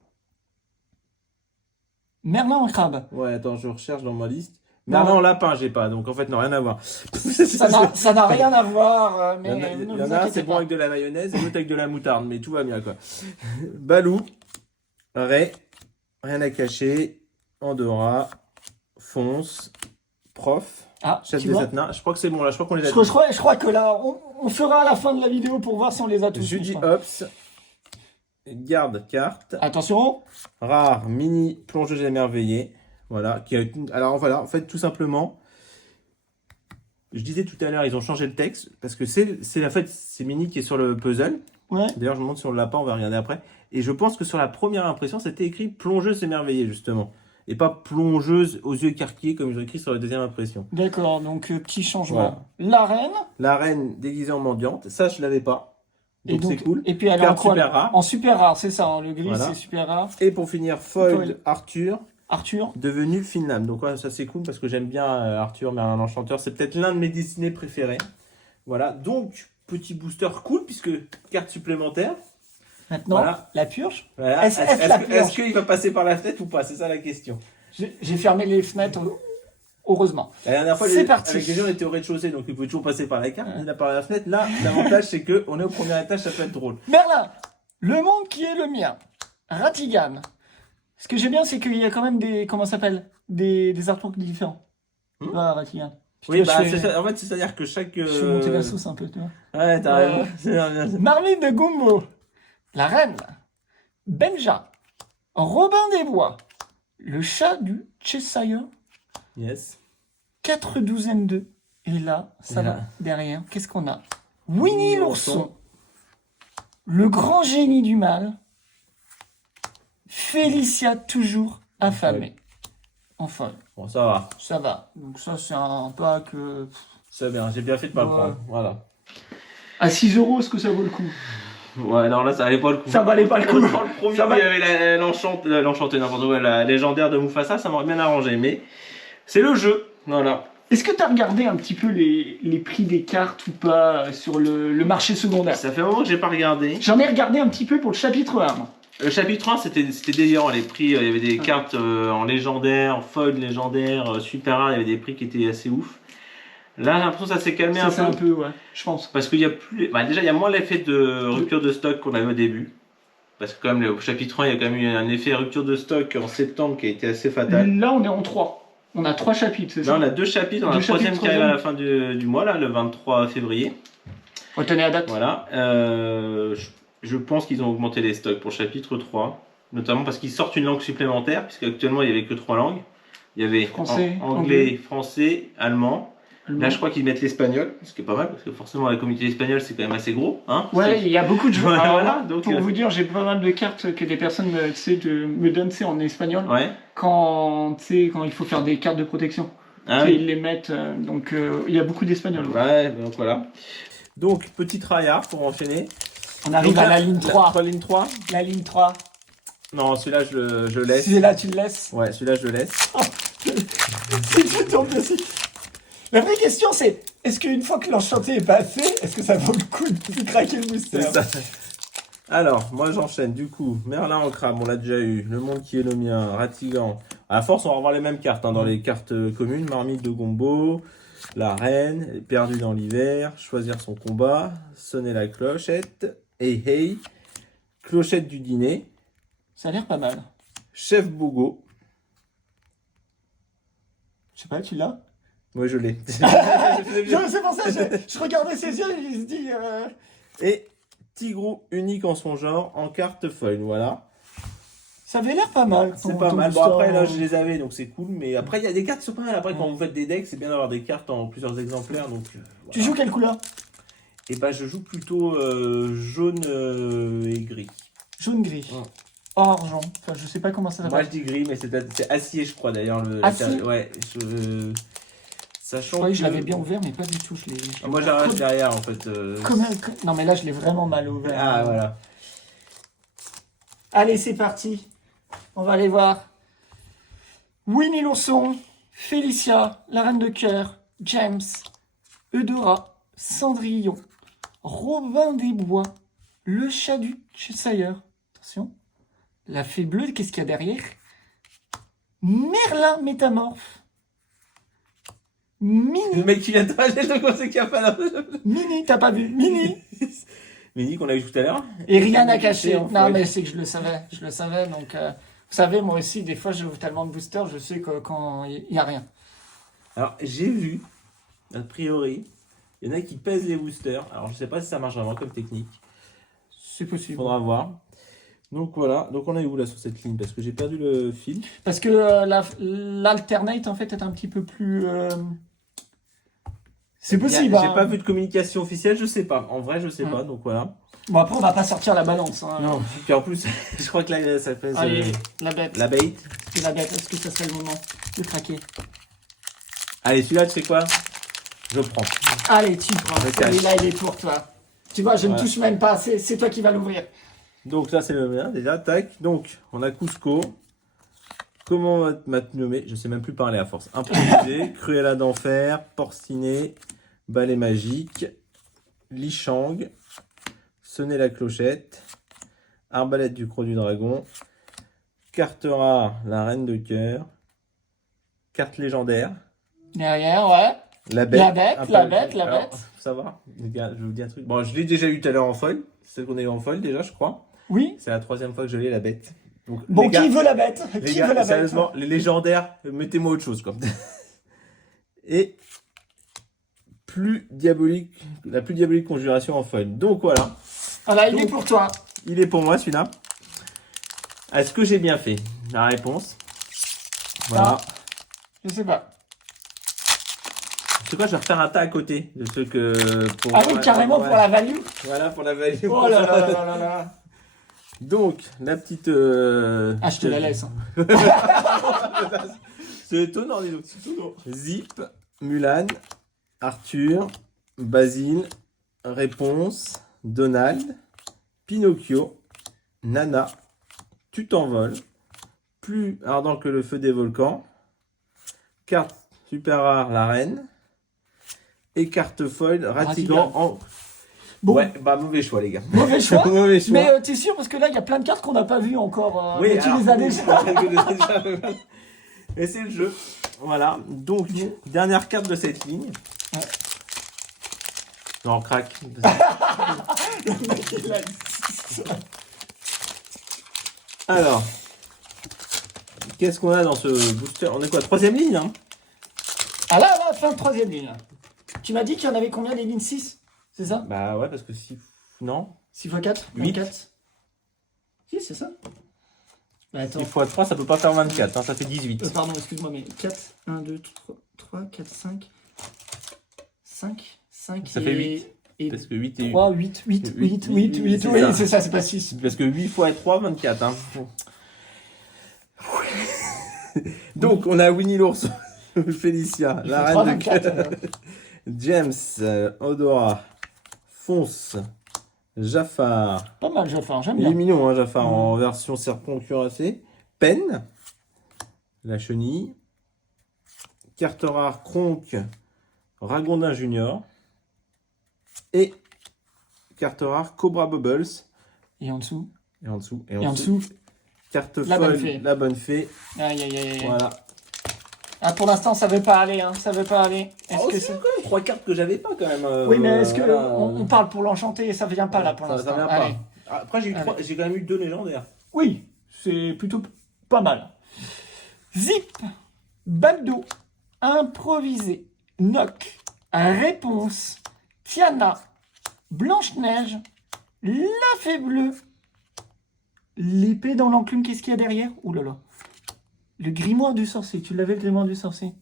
Merlin en crabe. Ouais, attends, je recherche dans ma liste. Merlin en lapin, j'ai pas. Donc en fait, non, rien à voir. Ça n'a rien à voir, mais Il y ne en vous a un, inquiétez c'est bon pas. avec de la mayonnaise et l'autre avec de la moutarde. Mais tout va bien, quoi. Balou. Ray. Rien à cacher. Andorra. Fonce. Prof. Ah, Chef tu des vois, Satnas. Je crois que c'est bon là. Je crois qu'on les a je crois que là, on fera à la fin de la vidéo pour voir si on les a tous. Judy je crois. Hops. Garde carte. Attention. Rare mini plongeuse émerveillée. Voilà. Alors voilà, en fait, tout simplement. Je disais tout à l'heure, ils ont changé le texte parce que c'est mini qui est sur le puzzle. Ouais. D'ailleurs, je me demande si on l'a pas, on va regarder après. Et je pense que sur la première impression, c'était écrit plongeuse émerveillée justement, et pas plongeuse aux yeux écarquillés comme ils ont écrit sur la deuxième impression. D'accord, donc petit changement. La reine. La reine déguisée en mendiante, ça je l'avais pas. Donc c'est cool. Et puis elle est en Carte quoi super là rare. En super rare, c'est ça. Hein, le gris, Voilà. c'est super rare. Et pour finir, foil Foil. Arthur. Arthur. Devenu Finlame. Donc ouais, ça c'est cool parce que j'aime bien Arthur Merlin l'Enchanteur. C'est peut-être l'un de mes Disney préférés. Voilà. Donc petit booster cool puisque carte supplémentaire. Maintenant, Voilà. la purge. Voilà. la purge. Est-ce qu'il va passer par la fenêtre ou pas? C'est ça la question. J'ai fermé les fenêtres, heureusement. La dernière fois, C'est parti. avec les gens, on était au rez-de-chaussée, donc il pouvait toujours passer par la carte. Il a par la fenêtre. Là, l'avantage, c'est qu'on est au premier étage, ça peut être drôle. Merlin, le monde qui est le mien. Ratigan. Ce que j'aime bien, c'est qu'il y a quand même des, comment ça s'appelle, des artworks différents. Voilà, Ratigan. Oui, Putain, bah, je fais- en fait, c'est-à-dire que chaque. Je suis monté la sauce un peu, tu vois. Ouais, t'as Ouais. raison. C'est bien, bien. Marlene de Gummo. La reine. Benja. Robin des Bois. Le chat du Cheshire. Yes. 4 douzaines d'œufs. Et là, ça Et là. va derrière. Qu'est-ce qu'on a? Winnie l'ourson. Le grand génie du mal. Félicia toujours affamée. Enfin, Bon, ça va. ça va. Donc ça, c'est un pack... C'est bien. J'ai bien fait de pas le Ouais. prendre. Voilà. À 6 €, est-ce que ça vaut le coup? Ouais, non, là, ça valait pas le coup. Ça valait pas le coup. Dans le premier, Ça va- il y avait l'enchanté, n'importe quoi, la légendaire de Mufasa, ça m'aurait bien arrangé. Mais c'est le jeu. Voilà. Est-ce que tu as regardé un petit peu les prix des cartes ou pas sur le marché secondaire? Ça fait un moment que j'ai pas regardé. J'en ai regardé un petit peu pour le chapitre 1. moi. Le chapitre 1, c'était délirant. Les prix, il y avait des cartes en légendaire, en foil légendaire, super rare. Il y avait des prix qui étaient assez ouf. Là, j'ai l'impression que ça s'est calmé Ça, c'est un un peu. peu, ouais, je pense. Parce qu'il y a plus. Bah, déjà, il y a moins l'effet de rupture de stock qu'on avait au début. Parce que, quand même, au chapitre 1, il y a quand même eu un effet rupture de stock en septembre qui a été assez fatal. Là, on est en 3. On a 3 chapitres, c'est Là, ça? on a 2 chapitres. On a Deux le troisième chapitres, qui arrive à la fin du mois, là, le 23 février. Retenez la date. Voilà. Je pense qu'ils ont augmenté les stocks pour le chapitre 3. Notamment parce qu'ils sortent une langue supplémentaire, puisqu'actuellement, il n'y avait que 3 langues. Il y avait Français, anglais, français, allemand. Là, je crois qu'ils mettent l'espagnol, ce qui est pas mal, parce que forcément, la communauté espagnole, c'est quand même assez gros. Hein. Ouais, il y a beaucoup de jeux. Voilà, Alors là, donc, pour vous dire, j'ai pas mal de cartes que des personnes me donnent en espagnol Ouais. quand il faut faire des cartes de protection. Ah, Tu sais, oui. ils les mettent, donc il y a beaucoup d'espagnol. Ouais, donc voilà. Donc, petit tryhard pour enchaîner. On arrive Donc à là, la ligne 3. La ligne 3. La ligne 3. Non, celui-là, je laisse. Si c'est là, tu le laisses. Ouais, celui-là, je le laisse. Si tu tombes dessus. La vraie question, c'est est-ce qu'une fois que l'enchanté est passé, est-ce que ça vaut le coup de craquer le booster? C'est ça. Alors, moi j'enchaîne du coup. Merlin en crabe, on l'a déjà eu. Le monde qui est le mien. Ratigan. À la force, on va revoir les mêmes cartes dans les cartes communes. Marmite de Gombo. La reine. Perdue dans l'hiver. Choisir son combat. Sonner la clochette. Hey hey. Clochette du dîner. Ça a l'air pas mal. Chef Bougo. Je sais pas, tu l'as? Oui, je l'ai. C'est pour ça, je regardais ses yeux et il se dit... Et Tigrou unique en son genre en carte foil. Voilà. Ça avait l'air pas mal. C'est pas mal. Bon, après, là, je les avais, donc c'est cool. Mais après, il y a des cartes qui sont pas mal. Après, quand vous faites des decks, c'est bien d'avoir des cartes en plusieurs exemplaires. Donc, Tu joues quelle couleur? Et bah, je joue plutôt jaune et gris. Jaune-gris. Ouais. Argent. Enfin, je sais pas comment ça Moi, s'appelle. je dis gris, mais c'est acier, je crois, d'ailleurs. Acier Ouais. Sachant Oui, que... je l'avais bien ouvert, mais pas du tout. Je l'ai Moi, ouvert j'arrête derrière, en fait. Non, mais là, je l'ai vraiment mal ouvert. Ah, voilà. Allez, c'est parti. On va aller voir. Winnie l'ourson, Félicia, la reine de cœur, James, Eudora, Cendrillon, Robin des Bois, le chat du Cheshire. Attention. La fée bleue, qu'est-ce qu'il y a derrière? Merlin métamorphe. Le Mini. mec qui vient de trager, je sais qu'il n'y a pas là. Mini, t'as pas vu? Mini. Mini qu'on a eu tout à l'heure. Et rien à cacher. En Non, fait. mais c'est que je le savais. Je le savais. Donc, vous savez, moi aussi, des fois, j'ouvre tellement de boosters, je sais que quand il n'y a rien. Alors, j'ai vu, a priori, il y en a qui pèsent les boosters. Alors, je sais pas si ça marche vraiment comme technique. C'est possible. Faudra voir. Donc voilà, donc on est où là sur cette ligne? Parce que j'ai perdu le fil. Parce que l'alternate, en fait, est un petit peu plus... C'est possible. J'ai hein. pas vu de communication officielle, je sais pas. En vrai, je sais pas, donc voilà. Bon, après, on va pas sortir la balance. Hein. Non, puis en plus, je crois que là, ça pèse Allez, la bête. la bait. C'est la bête. Est-ce que ça serait le moment de craquer? Allez, celui-là, tu sais quoi? Je prends. Allez, tu prends. Je cache. Celui-là, il est pour toi. Tu vois, je ne Voilà. touche même pas. C'est toi qui vas l'ouvrir. Donc là, c'est le mien, déjà, tac. Donc, on a Cusco. Comment on va te nommer? Je sais même plus parler à force. Improvisé, Cruella d'enfer, Porcinet, Ballet magique, Li Shang, Sonner la clochette, Arbalète du croc du dragon, Carte rare, la reine de cœur, Carte légendaire, Derrière, ouais. la bête. La bête, un peu- la bête, la Alors, bête. faut savoir, les gars, je vous dis un truc. Bon, je l'ai déjà eu tout à l'heure en foil. C'est celle qu'on a eu en foil déjà, je crois. Oui. C'est la 3e fois que je l'ai, la bête. Donc, Bon, les gars, qui veut la bête? les Qui gars, veut la bête? sérieusement, les légendaires, mettez-moi autre chose, quoi. Et la plus diabolique conjuration en foil. Donc voilà, Voilà, il est Donc- pour toi. il est pour moi celui-là. Est-ce que j'ai bien fait? La réponse. Voilà. Je sais pas. C'est quoi, je vais refaire un tas à côté de ce que. Ah oui, carrément pour la value. Voilà, pour la value. Oh là là là là là. Donc, la petite. Ah, je te la laisse. hein. C'est étonnant, dis donc. Zip, Mulan, Arthur, Basile, Réponse, Donald, Pinocchio, Nana, Tu t'envoles, Plus ardent que le feu des volcans, Carte super rare, la reine, et carte foil, Ratigan en. Bon, Ouais, bah mauvais choix, les gars. mauvais choix. Mauvais choix. Mais t'es sûr? Parce que là, il y a plein de cartes qu'on n'a pas vues encore. Oui, mais tu alors, les as déjà. Et c'est le jeu. Voilà. Donc, dernière carte de cette ligne. Ouais. Non, crack. Le mec, il a- Alors, qu'est-ce qu'on a dans ce booster? On est quoi? 3e ligne, hein? Ah là, fin de 3e ligne. Tu m'as dit qu'il y en avait combien des lignes 6? C'est ça? Bah ouais, parce que si. Non. 6 x 4? 8. 24. Si, c'est ça. Bah, attends. 6 x 3, ça peut pas faire 24, hein, ça fait 18. Pardon, excuse-moi, mais 4, 1, 2, 3, 4, 5. 5 Ça fait 8. Et Parce que 8 et 3, 8, 8, 8, 8, 8, oui, c'est oui, ça. c'est ça, c'est pas 6. Parce que 8 x 3, 24. Hein. Donc, on a Winnie l'ours, Félicia, la reine de cœur, James, Odora, Fonce, Jafar. Pas mal, Jafar, j'aime Il est bien. mignon, hein, Jafar, en version serpent cuirassé. Pen, la chenille. Carte rare, Kronk, Ragondin Junior. Et carte rare, Cobra Bubbles. Et en dessous? Et en dessous. Et en dessous? Carte La folle, bonne fée. la bonne fée. Aïe, aïe, aïe, aïe. Voilà. Ah, pour l'instant, ça veut pas aller, hein. Ça veut pas aller. Est-ce Oh, que c'est quand même 3 cartes que j'avais pas quand même. Oui, mais est-ce que voilà. on parle pour l'enchanter et ça vient pas là pour Ça l'instant? vient Allez. pas. Après, j'ai quand même eu 2 légendaires. Oui, c'est plutôt pas mal. Zip, Baldo, Improvisé, Noc, Réponse, Tiana, Blanche-Neige, La Fée Bleue, l'épée dans l'enclume, qu'est-ce qu'il y a derrière? Ouh là là. Le grimoire du sorcier, tu l'avais le grimoire du sorcier?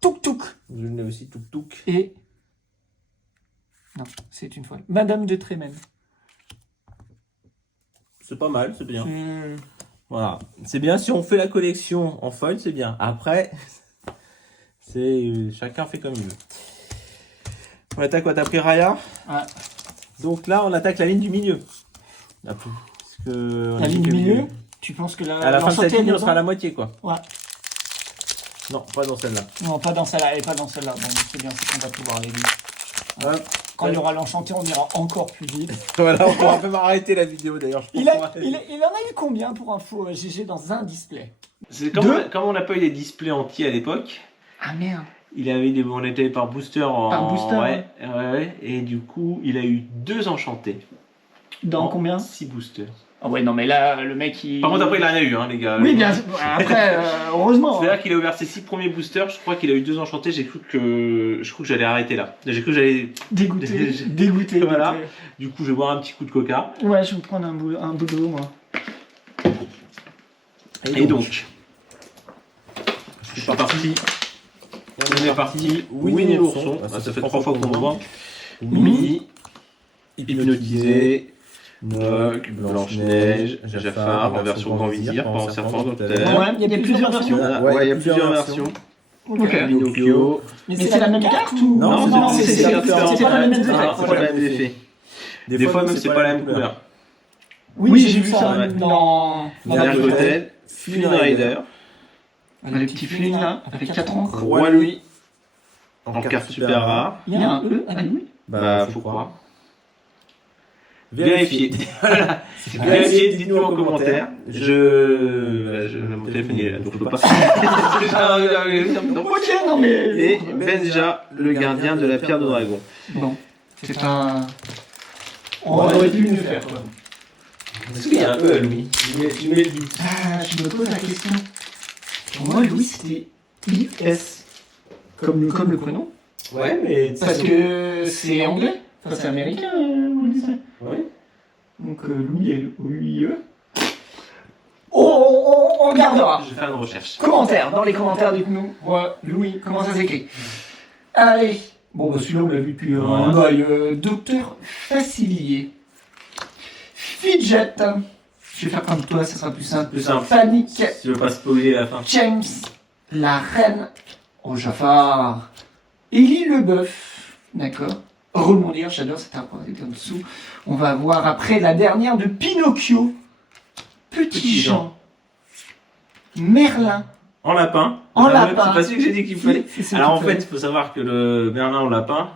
Touk Touk Je l'ai aussi, Touk Touk. et Non, c'est une folle. Madame de Trémen. C'est pas mal, c'est bien. Voilà. C'est bien si on fait la collection en foil, c'est bien. Après, c'est chacun fait comme il veut. On attaque quoi? T'as pris Raya? Ouais. Donc là, on attaque la ligne du milieu. Parce que on La a dit ligne du que- milieu, tu penses que À la fin de cette ligne, on sera à la là moitié, quoi. Ouais. Non, pas dans celle-là. Non, pas dans celle-là et pas dans celle-là. Bon, c'est bien, c'est qu'on va pouvoir les lire. Hop. Quand il y aura l'enchanté, on ira encore plus vite. Voilà, on pourra même arrêter la vidéo d'ailleurs. Il en a eu combien pour info GG dans un display? C'est comme on n'a pas eu les displays entiers à l'époque. Ah merde. Il avait on était par booster en. Par booster, ouais. Et du coup, il a eu 2 enchantés. Dans combien? 6 boosters. Ah ouais, non, mais là, le mec, il... Par contre, après, il en a eu, hein, les gars. Oui, bien sûr. Après, heureusement. C'est-à-dire qu'il a ouvert ses 6 premiers boosters. Je crois qu'il a eu 2 enchantés. J'ai cru que j'allais arrêter là. J'ai cru que j'allais. Dégoûté. Dégoûté. Voilà. Du coup, je vais boire un petit coup de coca. Ouais, je vais me prendre un bout d'eau, moi. Et donc, c'est parti. On est parti. Winnie l'ourson. Ah, ça fait 3 fois qu'on me voit. Winnie, hypnotisé, Noc, Blanche-Neige, Jafar, en version Grand Vizir, pas en serpent docteur. Ouais, il y a plusieurs versions. Ouais, il y a plusieurs versions. Ok. Pinocchio. Mais c'est la même carte ou... Non, c'est pas la même effet. C'est pas le même effet. Des fois, même, c'est pas la même couleur. Oui, j'ai vu ça Ouais. dans... Dernier Hotel, Flynn Rider, Le petit Flynn, là, avec 4 ans. Roi Louis, en carte super rare. Il y a un E avec lui. Bah, faut croire. Vérifiez. Voilà. Vérifiez, dites-nous en commentaire. Mon téléphone il est là, donc je peux pas. Ok, non mais... Et Benja, le gardien de la pierre de dragon. Bon, c'est un... On aurait pu mieux faire, quoi. Est-ce qu'il y a un E à Louis? Tu mets le doute. Ah, je me pose la question. Pour moi, Louis, c'était I-S. Comme le prénom. Ouais, mais. Parce que c'est anglais. Enfin, c'est américain, vous le disiez. Ouais. Donc, Louis et Louis-E. On regardera. Je vais faire une recherche. Commentaires, dans les commentaires, dites-nous. Ouais, Louis, comment ça s'écrit? Allez. Bon, bah celui-là, on l'a vu depuis un bail. Docteur Facilier. Fidget. Je vais faire comme toi, ça sera plus simple. Plus simple. Panique. Si tu veux pas spoiler la fin. James. La reine. Oh, Jafar. Élie Leboeuf. D'accord. Rebondir, j'adore cette arbre en dessous. On va voir après la dernière de Pinocchio. Petit Jean. Merlin. En lapin. En Ah, lapin. C'est pas celui que j'ai dit qu'il fallait. C'est Alors en qu'il fait, il faut savoir que le Merlin en lapin,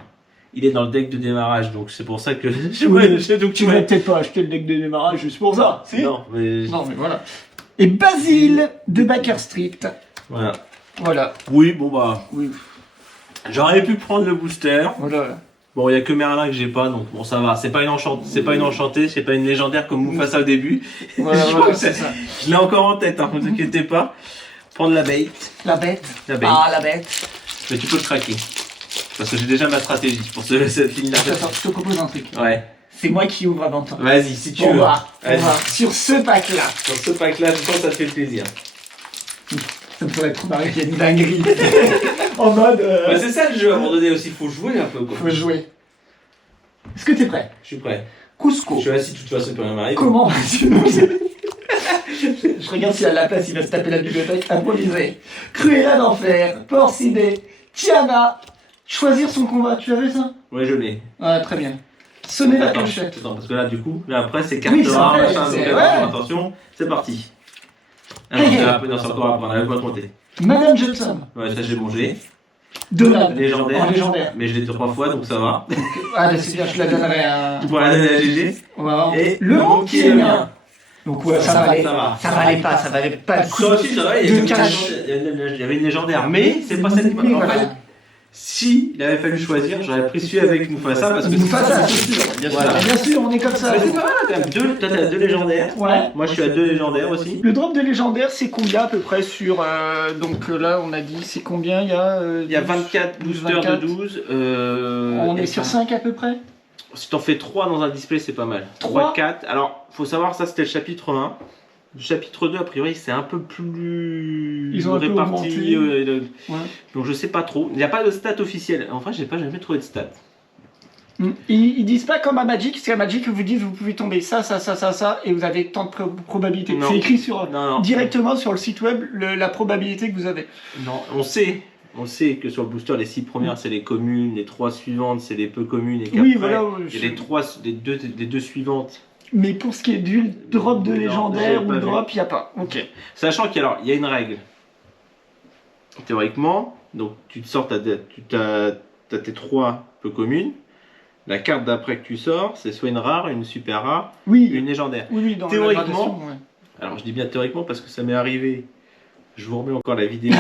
il est dans le deck de démarrage, donc c'est pour ça que donc tu vas peut-être pas acheter le deck de démarrage juste pour ça, si? Non, mais Non, mais voilà. Et Basile de Baker Street. voilà. Voilà. Oui, bon bah, Oui. j'aurais pu prendre le booster. Voilà. Bon, il y a que Merlin que j'ai pas, donc bon, ça va. C'est pas une enchantée, c'est pas une légendaire comme Mufasa au début. Voilà, Je voilà, crois que c'est ça. Je l'ai encore en tête, hein, ne vous inquiétez pas. Prendre la bait. La bête. La bait. Ah, la bête. Mais tu peux le craquer. Parce que j'ai déjà ma stratégie pour cette ligne-là. Attends, je te propose un truc. Ouais. C'est moi qui ouvre avant toi. Vas-y, si tu On veux. va. Vas-y. Sur ce pack-là. Sur ce pack-là, je sens que ça te fait plaisir. Ça me ferait trop marrer qu'il y ait une dinguerie. En mode. Bah, c'est ça le jeu, à un moment donné aussi, faut jouer un peu. Quoi. Faut jouer. Est-ce que t'es prêt? Je suis prêt. Cusco. Je suis assis, de toute façon, il peut rien m'arriver. Comment vas-tu nous Je regarde s'il a de la place, il va se taper la bibliothèque. Improviser. Cruella d'enfer. Porcidé. Tiana. Choisir son combat. Tu avais ça? Ouais, je l'ai. Ouais, très bien. Sonner la Attends, clochette. attends, parce que là, du coup, là après, c'est carte Oui, c'est rare, vrai, machin, donc c'est- attention, c'est parti. Ah non, c'est encore après, on avait pas compté. Madame Johnson. Ouais, ça j'ai mangé. Donald. Légendaire. En légendaire. Mais je l'ai 3 fois, donc ça va. Ah, c'est bien, je la donnerai à. Pour la donner à GG. On va voir. Et Le monde qui est mien. Donc ouais, Ça ça va, valait. ça va. Ça valait pas, ça valait pas. Ça aussi, ça va, il y de avait cash. il y avait une légendaire, mais c'est pas celle qui m'a. En fait, si il avait fallu choisir, j'aurais pris celui avec Mufasa parce que Mufasa, c'est sûr. Bien sûr. Voilà. Bien sûr, on est comme ça. Mais c'est pas mal quand même. Toi t'as 2 légendaires. Ouais. Moi je suis à 2 légendaires aussi. Le drop de légendaire, c'est combien à peu près sur. Donc là, on a dit, c'est combien? Il y a 24 boosters 24. de 12. On est sur 5 à peu près? Si t'en fais 3 dans un display, c'est pas mal. 3? 4. Alors, faut savoir, ça c'était le chapitre 1. Le chapitre 2, a priori, c'est un peu plus Ils ont un peu réparti. augmenté. Ouais. Donc je sais pas trop. Il n'y a pas de stats officielles. En vrai, j'ai pas jamais trouvé de stats. Ils disent pas comme à Magic, parce qu'à Magic, vous dites vous pouvez tomber ça, et vous avez tant de probabilités. Non. C'est écrit sur, Non. directement sur le site web la probabilité que vous avez. Non, on sait que sur le booster, les 6 premières, c'est les communes, les 3 suivantes, c'est les peu communes, et qu'après, Oui, voilà. et les deux suivantes. Mais pour ce qui est du drop de Non, légendaire j'ai ou pas drop, il n'y a pas. Ok. Sachant qu'il y a une règle. Théoriquement, donc tu te sors, t'as tes 3 peu communes. La carte d'après que tu sors, c'est soit une rare, une super rare, Oui, une légendaire. oui, dans Théoriquement, la gradation, ouais. Alors je dis bien théoriquement parce que ça m'est arrivé. Je vous remets encore la vidéo.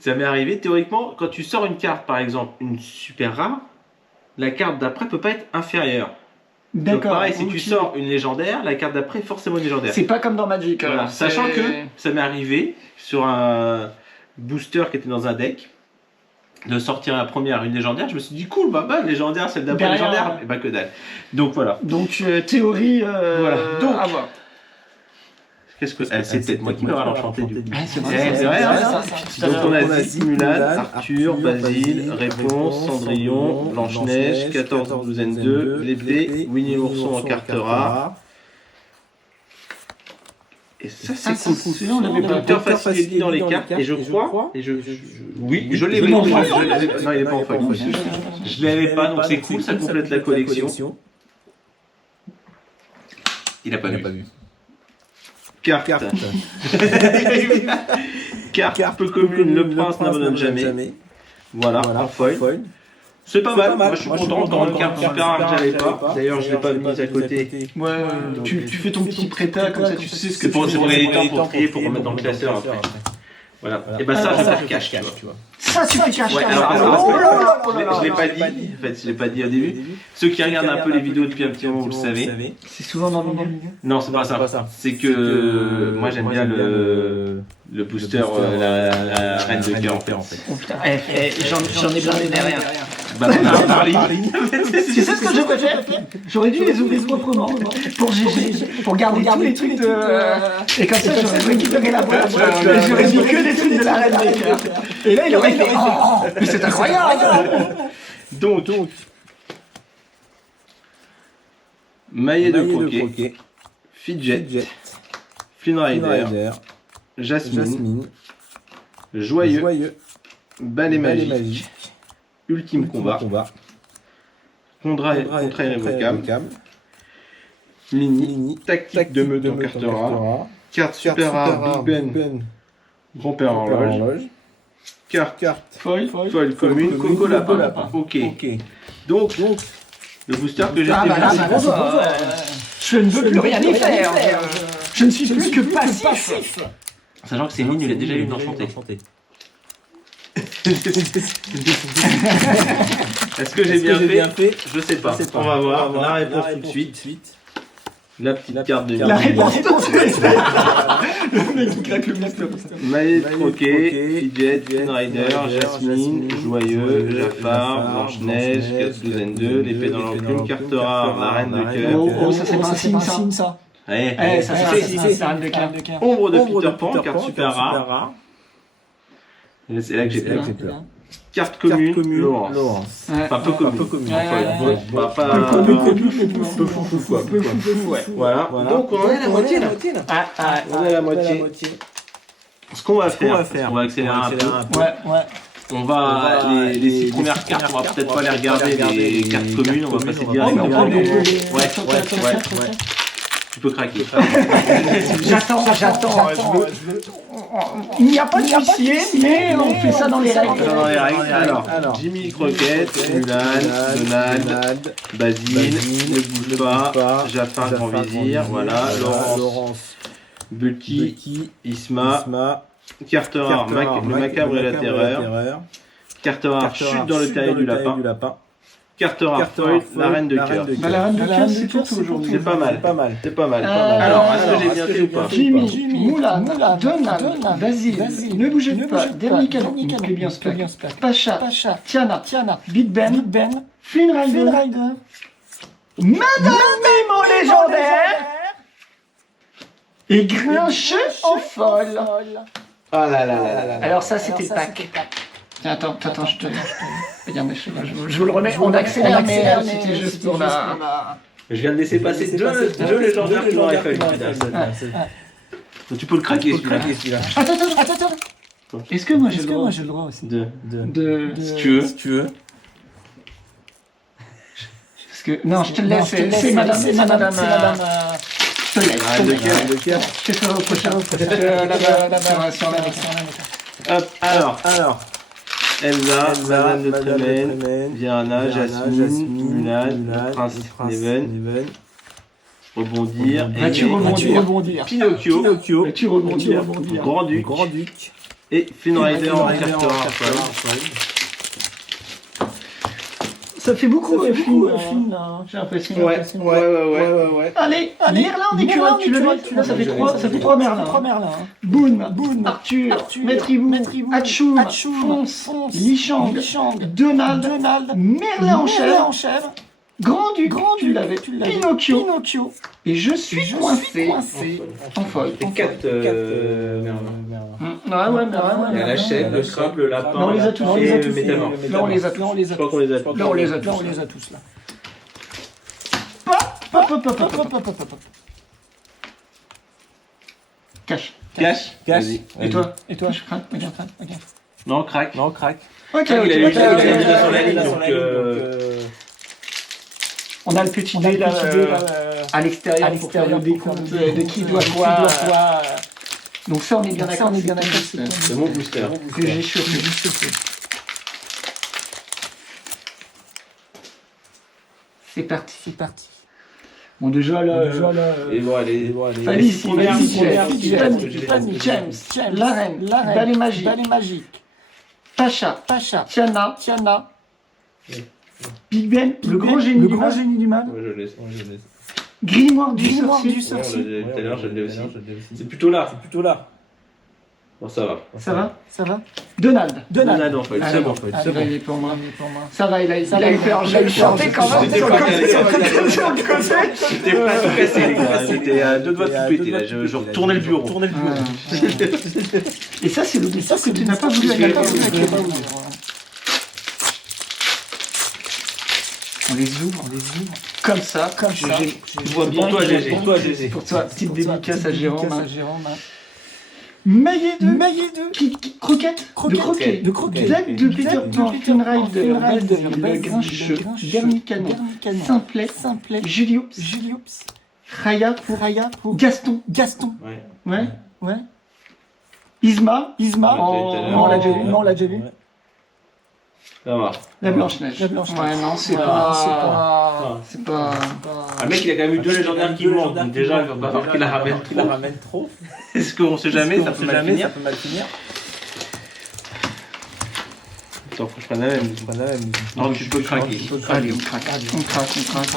Ça m'est arrivé théoriquement quand tu sors une carte, par exemple une super rare, la carte d'après peut pas être inférieure. Donc D'accord. pareil, si ok. tu sors une légendaire, la carte d'après est forcément une légendaire. C'est pas comme dans Magic. Voilà. alors, Sachant c'est- que ça m'est arrivé sur un booster qui était dans un deck de sortir la première une légendaire, je me suis dit cool, bah légendaire, celle d'après Derrière, légendaire, ouais. et bah que dalle. Donc voilà. Donc, théorie. Voilà. Donc, à voir. Qu'est-ce que c'est peut-être moi qui vais avoir l'enchanté du coup. C'est C'est vrai, hein. ça. Donc on a Zik, Mulan, Arthur, Basile, Réponse, Cendrillon, Blanche-Neige, 14 douzaine 2, l'épée, Winnie l'ourson en carte rare. Et ça c'est cool. Celui-là, on l'avait pas. Docteur Facility dans les cartes et je crois oui je l'ai Non, non non, il est pas en feuille. Je l'avais pas donc c'est cool, ça complète la collection. Il a pas vu. Carte. Carte peu commune, le prince n'abandonne jamais. Voilà, en feuille. C'est pas mal, moi je suis content dans une carte super rare que j'avais pas. D'ailleurs je l'ai pas mise à côté. Ouais, tu fais ton petit prépa, comme ça tu sais ce que C'est pour tu gagner les temps pour trier, pour remettre dans le classeur après. Voilà. Et bah ça je vais faire cash, tu vois. Ça, tu fais cash. Ouais, alors, Oh là là, oh là là, je l'ai là pas là. dit, en fait, je l'ai pas dit au début. Ceux qui regardent un peu les vidéos depuis un petit moment, vous le savez. C'est souvent dans le milieu. Non, c'est pas ça. C'est que moi j'aime bien le booster, la reine de cœur en fait. Oh putain, j'en ai blindé derrière. Bah, Marley. Tu sais ce que je préfère? J'aurais dû les ouvrir proprement pour GG, pour garder tous les trucs de. Et comme ça, j'aurais récupéré la boîte. J'aurais mis que des trucs de la reine des cœurs. Et là, il aurait fait. Oh, mais c'est incroyable! Donc, Maillet de croquet, Fidget, Flynn Rider, Jasmine, Joyeux, Balai magique, Ultime combat, Contrat irrévocable, Mini, Tactique de meute en carte rare, Carte super rare, Big Ben, Grand-père horloge, Carte Folle. folle commune, Coco lapin. Ok. Donc, le booster que j'ai Ah bah là, développé. c'est bon. Je ne veux plus rien y faire. Je ne suis plus que passif. Sachant que Céline, il a déjà eu une enchantée. Est-ce que j'ai bien fait? Je sais pas. On va voir la réponse tout de suite. La petite carte de La réponse tout de suite. Le mec qui claque le booster. Maillet de croquet, Fidget, Flynn Rider, Jasmine, Joyeux, Jafar, Blanche-Neige, 4 douzaine 2, l'épée dans l'enclume, carte rare, la reine de cœur. Oh, ça c'est pas un signe ça. Ouais. Ça c'est un reine de cœur. Ombre de Peter Pan, carte super rare. Et c'est là que j'ai peur. Carte commune, Laurence. Enfin, peu commune. Pas peu foufou quoi. Voilà. Donc on en est à la moitié là. On est à la moitié. Ce qu'on va faire, on va accélérer un peu. Ouais. On va les 6 premières cartes, on va peut-être pas les regarder, les cartes communes, on va passer directement. Ouais. Tu peux craquer. J'attends. Il n'y a pas de huissier, mais on fait ça dans les règles. Alors, Jimmy Croquette, Mulan, Donald, Basile, Ne bouge pas, Jafar Grand Vizir, voilà, Laurence, Bucky, Isma, carte rare, le macabre et la terreur, carte rare, chute dans le terrier du lapin, carte rare, folle, la reine de cœur. La reine de cœur, c'est tout aujourd'hui. C'est pas mal. Alors, est-ce que j'ai bien fait ou pas? Jimmy, Moulin, Donald, Basile, ne bougez pas, Dernicano, bien Spec, Pacha, Tiana, Big Ben, Flynn Rider, Madame Mimo légendaire et Grincheux en folle. Ah là là. Alors ça c'était Pâques. Attends, je te... Regarde, je vous le remets, on accélère, mais c'était juste pour la... Je viens de laisser passer deux légendaires qui m'auraient fallu. Donc tu peux le craquer celui-là. Attends. Est-ce que moi j'ai le droit aussi Si tu veux. Parce que... Non, je te le laisse, c'est madame... Je te laisse. De cœur. Je te fais au prochain. Là-bas, sur la... Hop, alors. Elsa, Madame de Tremaine, Diana, Jasmine, Mulan, Prince Neven, Rebondir, tu rebondir. Pinocchio, Tu rebondir. Grand-Duc, et Flynn Rider en Carter. Ça fait beaucoup de films, là. J'ai l'impression. Ouais. Allez, Merlin en écureuil, tu l'as vu? Ça fait 3 Merlins. Boone, Arthur, Maître Hibou, Hachoum, Fonce, Lichang, Donald, Merlin en chèvre, Grand-Duc, tu l'avais, Pinocchio, et je suis coincé en folle. 4 Ouais. Il y a la chèvre, le crabe, le lapin, on les a tous. et le métamorphe. Là, on les a tous. Je crois qu'on les a tous. Là, on les a tous, là. Pop. Cache. Vas-y. Et toi, je craque. Regarde. Non, craque. Ok, Il a mis ça sur la ligne, donc... On a le petit dé là, à l'extérieur pour faire le décompte de qui doit quoi. Donc ça, on est bien d'accord. C'est mon booster. Que j'ai chauffé. C'est parti. Bon, déjà là... Et bon, allez. Alice, James, la reine, balai magique, Pacha, Tiana, Big Ben, le grand génie du mal, Ouais, je laisse. Grimoire du Ouais, sorcier. tout à l'heure, je l'ai aussi. C'est plutôt là. Bon, ça va. Ça va Donald En fait. C'est bon. Il est pour moi. Ça va, il a eu peur. J'ai chanté quand même. J'étais pas tout cassé, les gars. J'étais à 2 doigts de tout péter, là. Je retournais le bureau. Et ça, c'est le dessin que tu n'as pas voulu. On les ouvre. Comme ça. Je vois bien. Pour toi, GG. Pour toi, petite dédicace à Jérôme. Maillet 2, croquette, de croquette, Blague de Peter Pan, Flynn Rider, le Grincheux, Dernier Canon, Simplet, Juliops, Raya pour Gaston. Ouais. Isma, on l'a déjà vu. Ça va. La Blanche-Neige. Ouais, non, c'est pas... Le mec, il a quand même eu 2 légendaires qui manquent. Donc déjà, il va pas falloir qu'il la ramène trop. Est-ce qu'on sait jamais, ça peut mal finir. Attends, faut que je prenne la même. Non, tu peux craquer. Allez, on craque.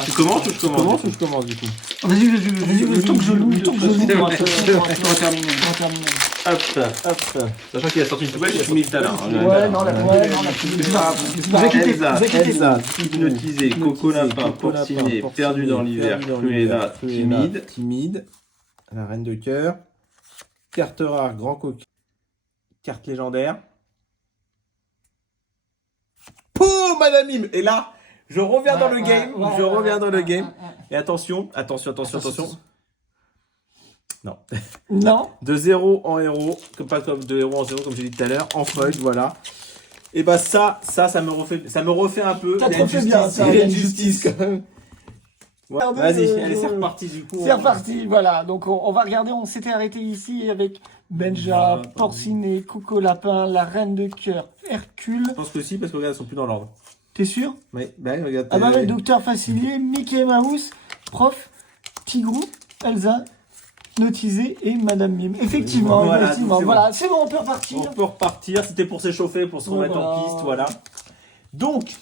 Tu commences ou je commence du coup? Vas-y, le temps que je loue, pour terminer. Hop. Sachant qu'il a sorti une poubelle, j'ai fini tout à l'heure. Ouais, non, la poubelle, vous inquiétez. Elsa, hypnotisé, Coco Lapin, Porcinet, perdu dans l'hiver, Cruella, timide, la reine de cœur, carte rare, grand coquin, carte légendaire. Pouh, Madame Mime. Et là, je reviens dans le game. Et attention. Non. De 0 en héros, pas comme de héros en 0 comme j'ai dit tout à l'heure, en feuille, voilà. Et bah ça me refait un peu. Ça te refait bien, ça. Il y a une justice quand même. Ouais. Vas-y, allez, c'est reparti du coup. C'est reparti, voilà. Donc on va regarder, on s'était arrêté ici avec Benja, Porcinet, Coco Lapin, la Reine de Cœur, Hercule. Je pense que si, parce que regarde, elles sont plus dans l'ordre. T'es sûr? Oui, ben regarde. Ah bah le Docteur Facilier, Mickey Mouse, Prof, Tigrou, Elsa, Notisé et Madame Mime. Effectivement, voilà. C'est bon, on peut repartir. C'était pour s'échauffer, pour se remettre en piste, voilà. Donc,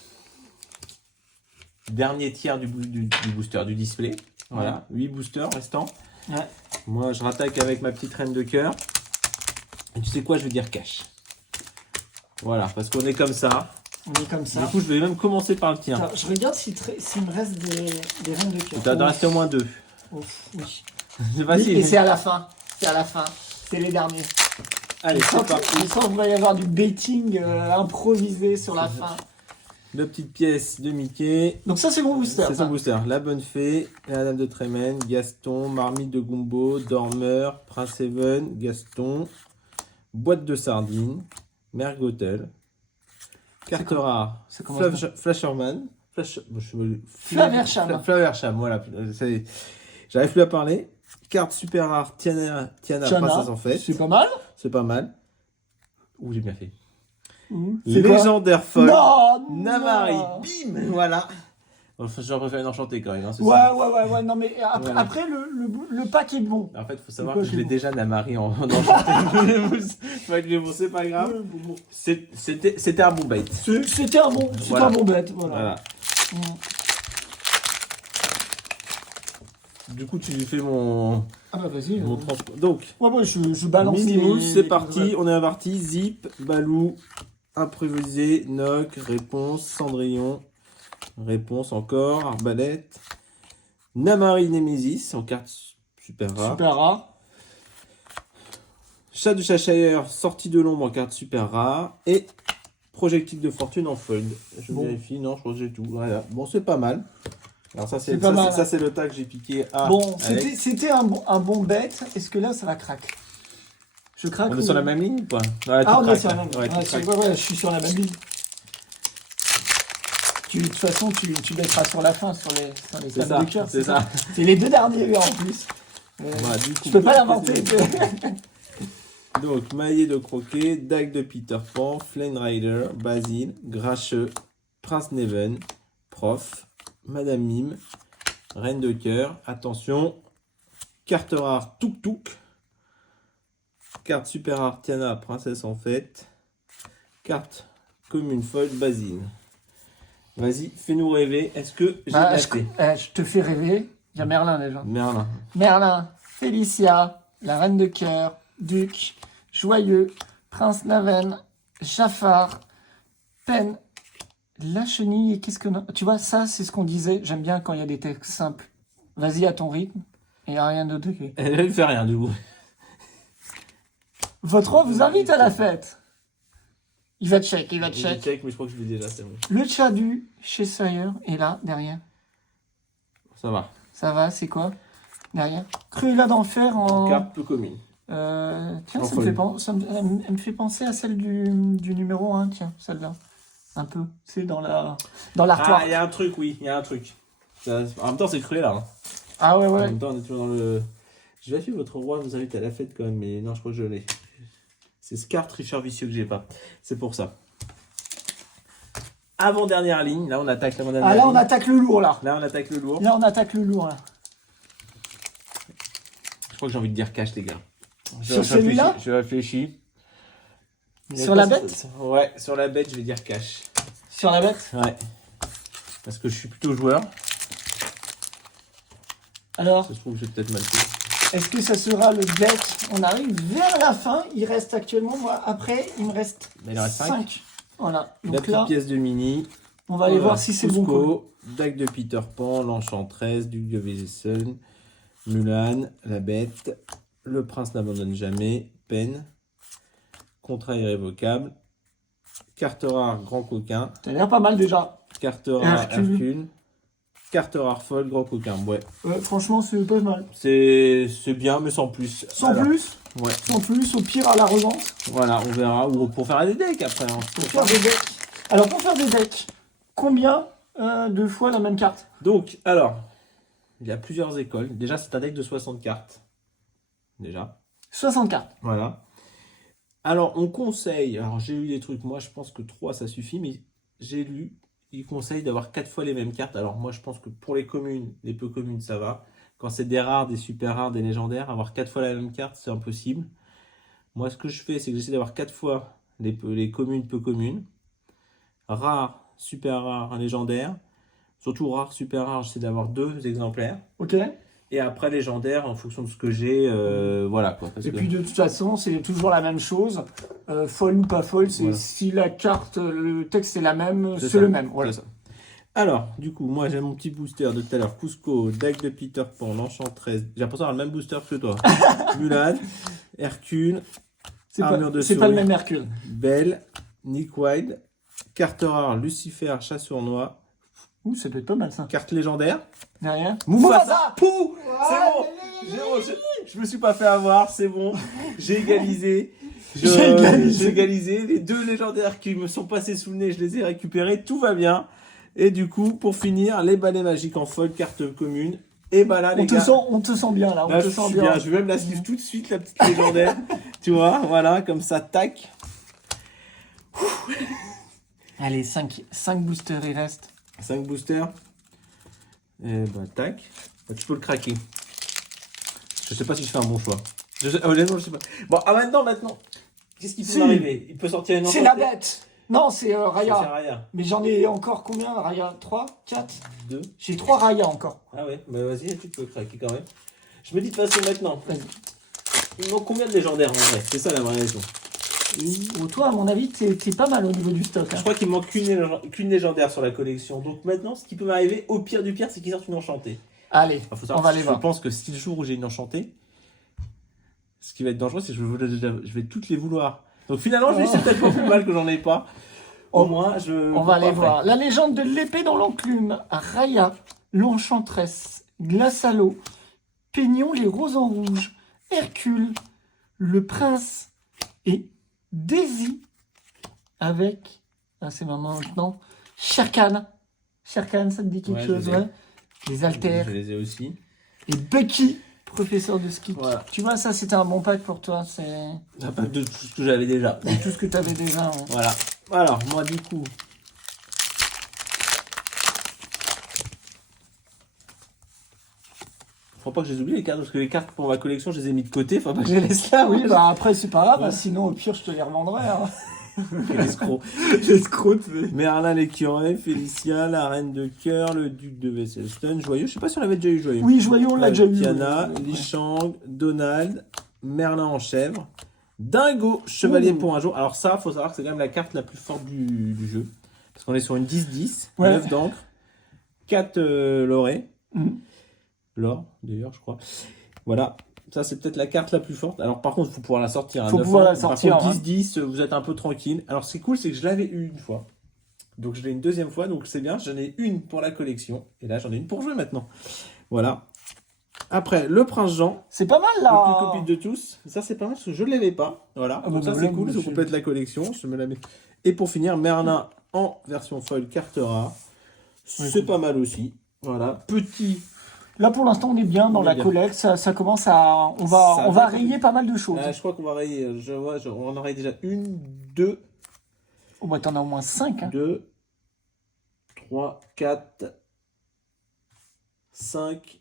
dernier tiers du booster, du display. Voilà, 8 boosters restants. Ouais. Moi, je rattaque avec ma petite reine de cœur. Et tu sais quoi, je vais dire cash. Voilà, parce qu'on est comme ça. Du coup, je vais même commencer par le tien. Attends, je regarde s'il me reste des reines de cœur. Tu dois en rester au moins 2. Oui. Vas-y. Et c'est à la fin. C'est les derniers. Allez, c'est parti. Je sens qu'il va y avoir du betting improvisé sur la fin. Deux petites pièces de Mickey. Donc ça, c'est mon booster. C'est son booster. La Bonne Fée, la Dame de Trémène, Gaston, Marmite de Gumbo, Dormeur, Prince Even, Gaston, Boîte de Sardines, Mergotel, Carte rare, ça commence Flasherman, Flaversham. Flaversham, voilà. J'arrive plus à parler. Carte super rare, Tiana, Princesse en fait. C'est pas mal. C'est pas mal. Ouh, j'ai bien fait. C'est quoi? Légendaire folle. Non, Namari, non. bim, voilà. Enfin, j'en préfère une enchantée quand même. Hein, Ouais, non mais après, Voilà. après le pack est bon. En fait, il faut savoir quoi, que je c'est l'ai bon. déjà Namari en enchantée. C'est pas grave. C'était un bon bait. C'était un bon, Voilà. bet, voilà. Voilà. Mm. Du coup, tu fais mon Ah bah vas-y. transport. Donc, Ouais, je balance Minimous, les- c'est les- parti. On est parti. Zip, Balou, improvisé, Noc, réponse, Cendrillon, réponse encore, Arbalète, Namari Nemesis en carte super rare. Super rare. Chat de Cheshire, sortie de l'ombre en carte super rare. Et projectile de fortune en fold. Je Bon. vérifie, non, je crois que j'ai tout. Voilà. Bon, c'est pas mal. Alors ça, C'est pas mal. ça, c'est le tas que j'ai piqué à Bon, Alex. c'était un bon bet. Est-ce que là, ça va craquer? Je craque. On est ou- sur la même ligne ou pas? Ouais, tu Ah, on est craques, sur la là. même. Ouais, tu Ouais, craques. je suis sur la même ligne. De toute façon, tu mettras sur la fin, sur les C'est tables ça, de cœur. c'est ça. C'est les deux derniers en plus. Voilà, du coup, Je peux pas l'inventer. Donc, Maillet de Croquet, Dague de Peter Pan, Flame Rider, Basile, Gracheux, Prince Neven, Prof, Madame Mime, Reine de Cœur. Attention, carte rare Touk Touk, carte super rare Tiana, Princesse en fête, carte commune folle Basile. Vas-y, fais-nous rêver. Est-ce que j'ai Bah, acheté je te fais rêver. Il y a Merlin déjà. Merlin. Merlin, Félicia, la Reine de Cœur, Duc, Joyeux, Prince Naven, Jafar, Pen, la chenille et qu'est-ce que... Tu vois, ça, c'est ce qu'on disait. J'aime bien quand il y a des textes simples. Vas-y à ton rythme. Et il n'y a rien d'autre. Elle ne fait rien du coup. Votre roi vous invite à la fête. Il va check. Je check, mais je crois que je l'ai déjà, c'est bon. Le chat du chez Sawyer est là, derrière. Ça va. Ça va, c'est quoi? Derrière. Cruella d'enfer en... Carte peu commune. Tiens, En ça me fait folie. elle me fait penser à celle du numéro 1, tiens, celle-là. Un peu, c'est dans l'artwork. Ah, il y a un truc, oui, il y a un truc. En même temps, c'est cruel là. Hein. Ah ouais, En ouais. même temps, on est toujours dans le. Je vérifie, votre roi vous invite à la fête quand même, mais non, je crois que je l'ai. C'est ce carte Richard Vicieux que j'ai pas. C'est pour ça. Avant-dernière ligne, là on attaque l'avant-dernière Ah là, on ligne. attaque le lourd, là. Là on attaque le lourd. Là, on attaque le lourd, là. Je crois que j'ai envie de dire cash, les gars. Sur celui-là? Je réfléchis. Sur la bête? Ouais, sur la bête, je vais dire cash. Sur la bête. Ouais. Parce que je suis plutôt joueur. Alors, Ça se trouve, j'ai peut-être mal fait. est-ce que ça sera le deck? On arrive vers la fin. Il reste actuellement, moi, après, il me reste Mais il en reste 5. Voilà. La Donc petite là, pièce de mini. on va aller voir si c'est le bon coup. Cusco, Dague de Peter Pan, l'Enchantresse, Duc de Vézesen, Mulan, la Bête, Le Prince n'abandonne jamais, Peine, Contrat irrévocable, Carte rare Grand Coquin, Ça a l'air pas mal déjà. Carte rare Hercule. Hercule, Carte rare Folle Grand Coquin. Ouais, Franchement, c'est pas mal. c'est bien, mais sans plus. Sans Alors, plus, Ouais, sans plus, au pire à la revente. voilà, on verra. Ou pour faire des decks après. Hein. Pour faire des decks. Alors, pour faire des decks, combien de fois la même carte? Donc, alors, il y a plusieurs écoles. Déjà, c'est un deck de 60 cartes. Déjà. 60 cartes. Voilà. Alors, on conseille, alors j'ai lu des trucs, moi je pense que 3 ça suffit, mais j'ai lu, ils conseillent d'avoir 4 fois les mêmes cartes. Alors moi je pense que pour les communes, les peu communes ça va. Quand c'est des rares, des super rares, des légendaires, avoir 4 fois la même carte c'est impossible. Moi ce que je fais c'est que j'essaie d'avoir 4 fois les communes, peu communes. Rares, super rares, légendaires. Surtout rares, super rares, j'essaie d'avoir 2 exemplaires. Ok. Et après légendaire en fonction de ce que j'ai, voilà quoi. Parce Et que- puis de toute façon, c'est toujours la même chose. Folle ou pas folle, c'est Voilà. si la carte, le texte est la même, c'est ça, le même. Voilà. c'est ça. Alors, du coup, moi j'ai mon petit booster de tout à l'heure. Cusco, Dague de Peter Pan, l'Enchantresse. J'ai l'impression d'avoir le même booster que toi. Mulan, Hercule, Armure de c'est pas le souris. même Hercule. Belle, Nick Wilde, carte rare, Lucifer, chat sournois, Ouh, ça peut être pas mal ça. carte légendaire, Derrière. Mufasa. Pouh, c'est Ah, bon. Je me suis pas fait avoir, c'est bon. J'ai égalisé. J'ai égalisé. J'ai égalisé. Les 2 légendaires qui me sont passés sous le nez, je les ai récupérés. Tout va bien. Et du coup, pour finir, les balais magiques en folle, carte commune. Et bah là, les gars. On te sent bien là. Là, On je te sent suis bien. Je vais même la suivre tout de suite, la petite légendaire. Tu vois, voilà, comme ça, tac. Allez, 5 boosters il reste. 5 boosters. Et bah, tac. Bah, tu peux le craquer. Je sais pas si je fais un bon choix. Honnêtement, je sais pas. Bon, maintenant. Qu'est-ce qui peut Si. m'arriver? Il peut sortir une C'est la enchantée. bête. Non, c'est Raya. C'est Raya. Mais j'en ai encore combien, Raya? 3, 4? 2. J'ai 3 Raya encore. Ah ouais, bah vas-y, tu peux craquer quand même. Je me dis de toute façon maintenant. Vas-y. Il manque combien de légendaires en vrai? C'est ça la vraie raison. Oh, toi, à mon avis, t'es pas mal au niveau du stock. Je Hein. crois qu'il me manque qu'une légendaire sur la collection. Donc maintenant, ce qui peut m'arriver, au pire du pire, c'est qu'il sorte une enchantée. Allez, Enfin, faut on savoir va que les je voir. pense que si le jour où j'ai une enchantée, ce qui va être dangereux, c'est que je vais toutes les vouloir. Donc finalement, je vais essayer peut-être pas plus mal que j'en ai pas. Au moins, On va aller voir. La légende de l'épée dans l'enclume. Raya, l'enchanteresse, Glace à l'eau, Peignon, les roses en rouge, Hercule, le prince et Daisy avec, ah c'est maintenant, Shere-Khan. Shere-Khan, ça te dit quelque Ouais, chose, je les ai. ouais. Les haltères. Je les ai aussi. Et Bucky, professeur de ski. Voilà. Tu vois, ça c'était un bon pack pour toi. C'est Ah, pas de tout ce que j'avais déjà. tout ce que tu avais déjà. Ouais. Voilà. Alors, moi, du coup. Faut pas que je les oublie les cartes, parce que les cartes pour ma collection, je les ai mis de côté. Faut pas que je les laisse là, Oui, oui. bah après c'est pas grave, Ouais. sinon au pire je te les revendrai. Hein. Quel escroc. L'escroc, Merlin l'écureuil, Félicia, la reine de cœur, le duc de Wesselstone, Joyeux. Je sais pas si on avait déjà eu Joyeux. Oui, Joyeux, on l'a déjà eu. Tiana, Lichang, Donald, Merlin en chèvre, Dingo, chevalier Ouh. pour un jour. Alors ça, faut savoir que c'est quand même la carte la plus forte du jeu. Parce qu'on est sur une 10-10, Ouais. 9 d'encre, 4 laurets. Mhm. L'or, d'ailleurs, je crois. Voilà. Ça, c'est peut-être la carte la plus forte. Alors, par contre, il faut pouvoir la sortir. Faut 9 pouvoir ans. la sortir, Par contre, hein. 10-10, vous êtes un peu tranquille. Alors, ce qui est cool, c'est que je l'avais eu une fois. Donc, je l'ai une deuxième fois. Donc, c'est bien. J'en ai une pour la collection. Et là, j'en ai une pour jouer maintenant. Voilà. Après, le Prince Jean. C'est pas mal Le plus là. copine de tous. Ça, c'est pas mal parce que je ne l'avais pas. Voilà. Ah, Donc, bah, ça, voilà, c'est cool. Je monsieur. complète la collection. Je me la mets. Et pour finir, Merlin en version foil carte rare. C'est pas mal aussi. Voilà. Petit. Là pour l'instant on est bien dans On est la bien. collecte, ça commence à. On Ça va va. rayer pas mal de choses. Je crois qu'on va rayer. Je vois, on en raye déjà 1, 2, Oh bah t'en as au moins 5. Hein. 2, 3, 4, 5,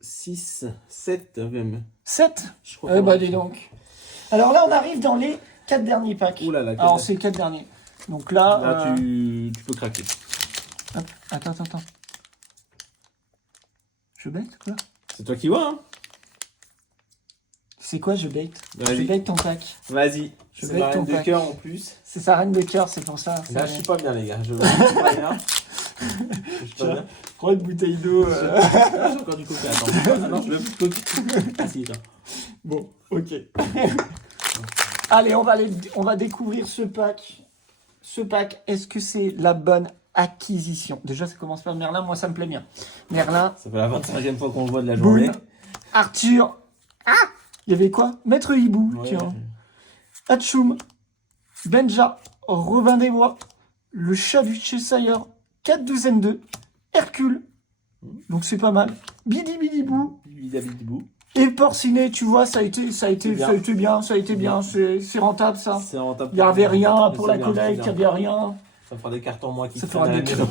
6, 7 même. 7. Je crois Eh qu'on bah a- dis donc. Alors là on arrive dans les 4 derniers packs. Ouh là là, Alors c'est les 4 derniers. Donc là. là tu peux craquer. Hop, attends. Je bait quoi? C'est toi qui vois, hein. C'est quoi je bait? Vas-y. Je bait ton pack. Vas-y. Je C'est vais ma ton reine de pack. cœur en plus. C'est sa reine de cœur, c'est pour ça. Là, je suis pas bien, les gars. Je suis pas bien. Je suis pas bien. Prends une bouteille d'eau. Ah, j'ai encore du coca. Attends. Ah non, je veux plus de coca. Ah si, attends. Bon, ok. Allez, on va découvrir ce pack. Ce pack, est-ce que c'est la bonne acquisition? Déjà, ça commence par Merlin, moi ça me plaît bien. Merlin, Ça fait la 25e fois qu'on le voit de la journée. Boone, Arthur. Ah, il y avait quoi? Maître Hibou, Ouais. tiens. Hatchoum, Benja, Robin des Bois, le chat du Cheshire, 4 douzaines 2, Hercule. Donc c'est pas mal. Bidi Bidi Bou. Bidabidibou. Et Porcinet, tu vois, ça a été bien. C'est rentable ça. C'est rentable. Il n'y avait rien pour C'est la bien, collecte, c'est il n'y bien. avait rien. Ça fera des cartes en moins qui Ça te fera traînent à des la maison.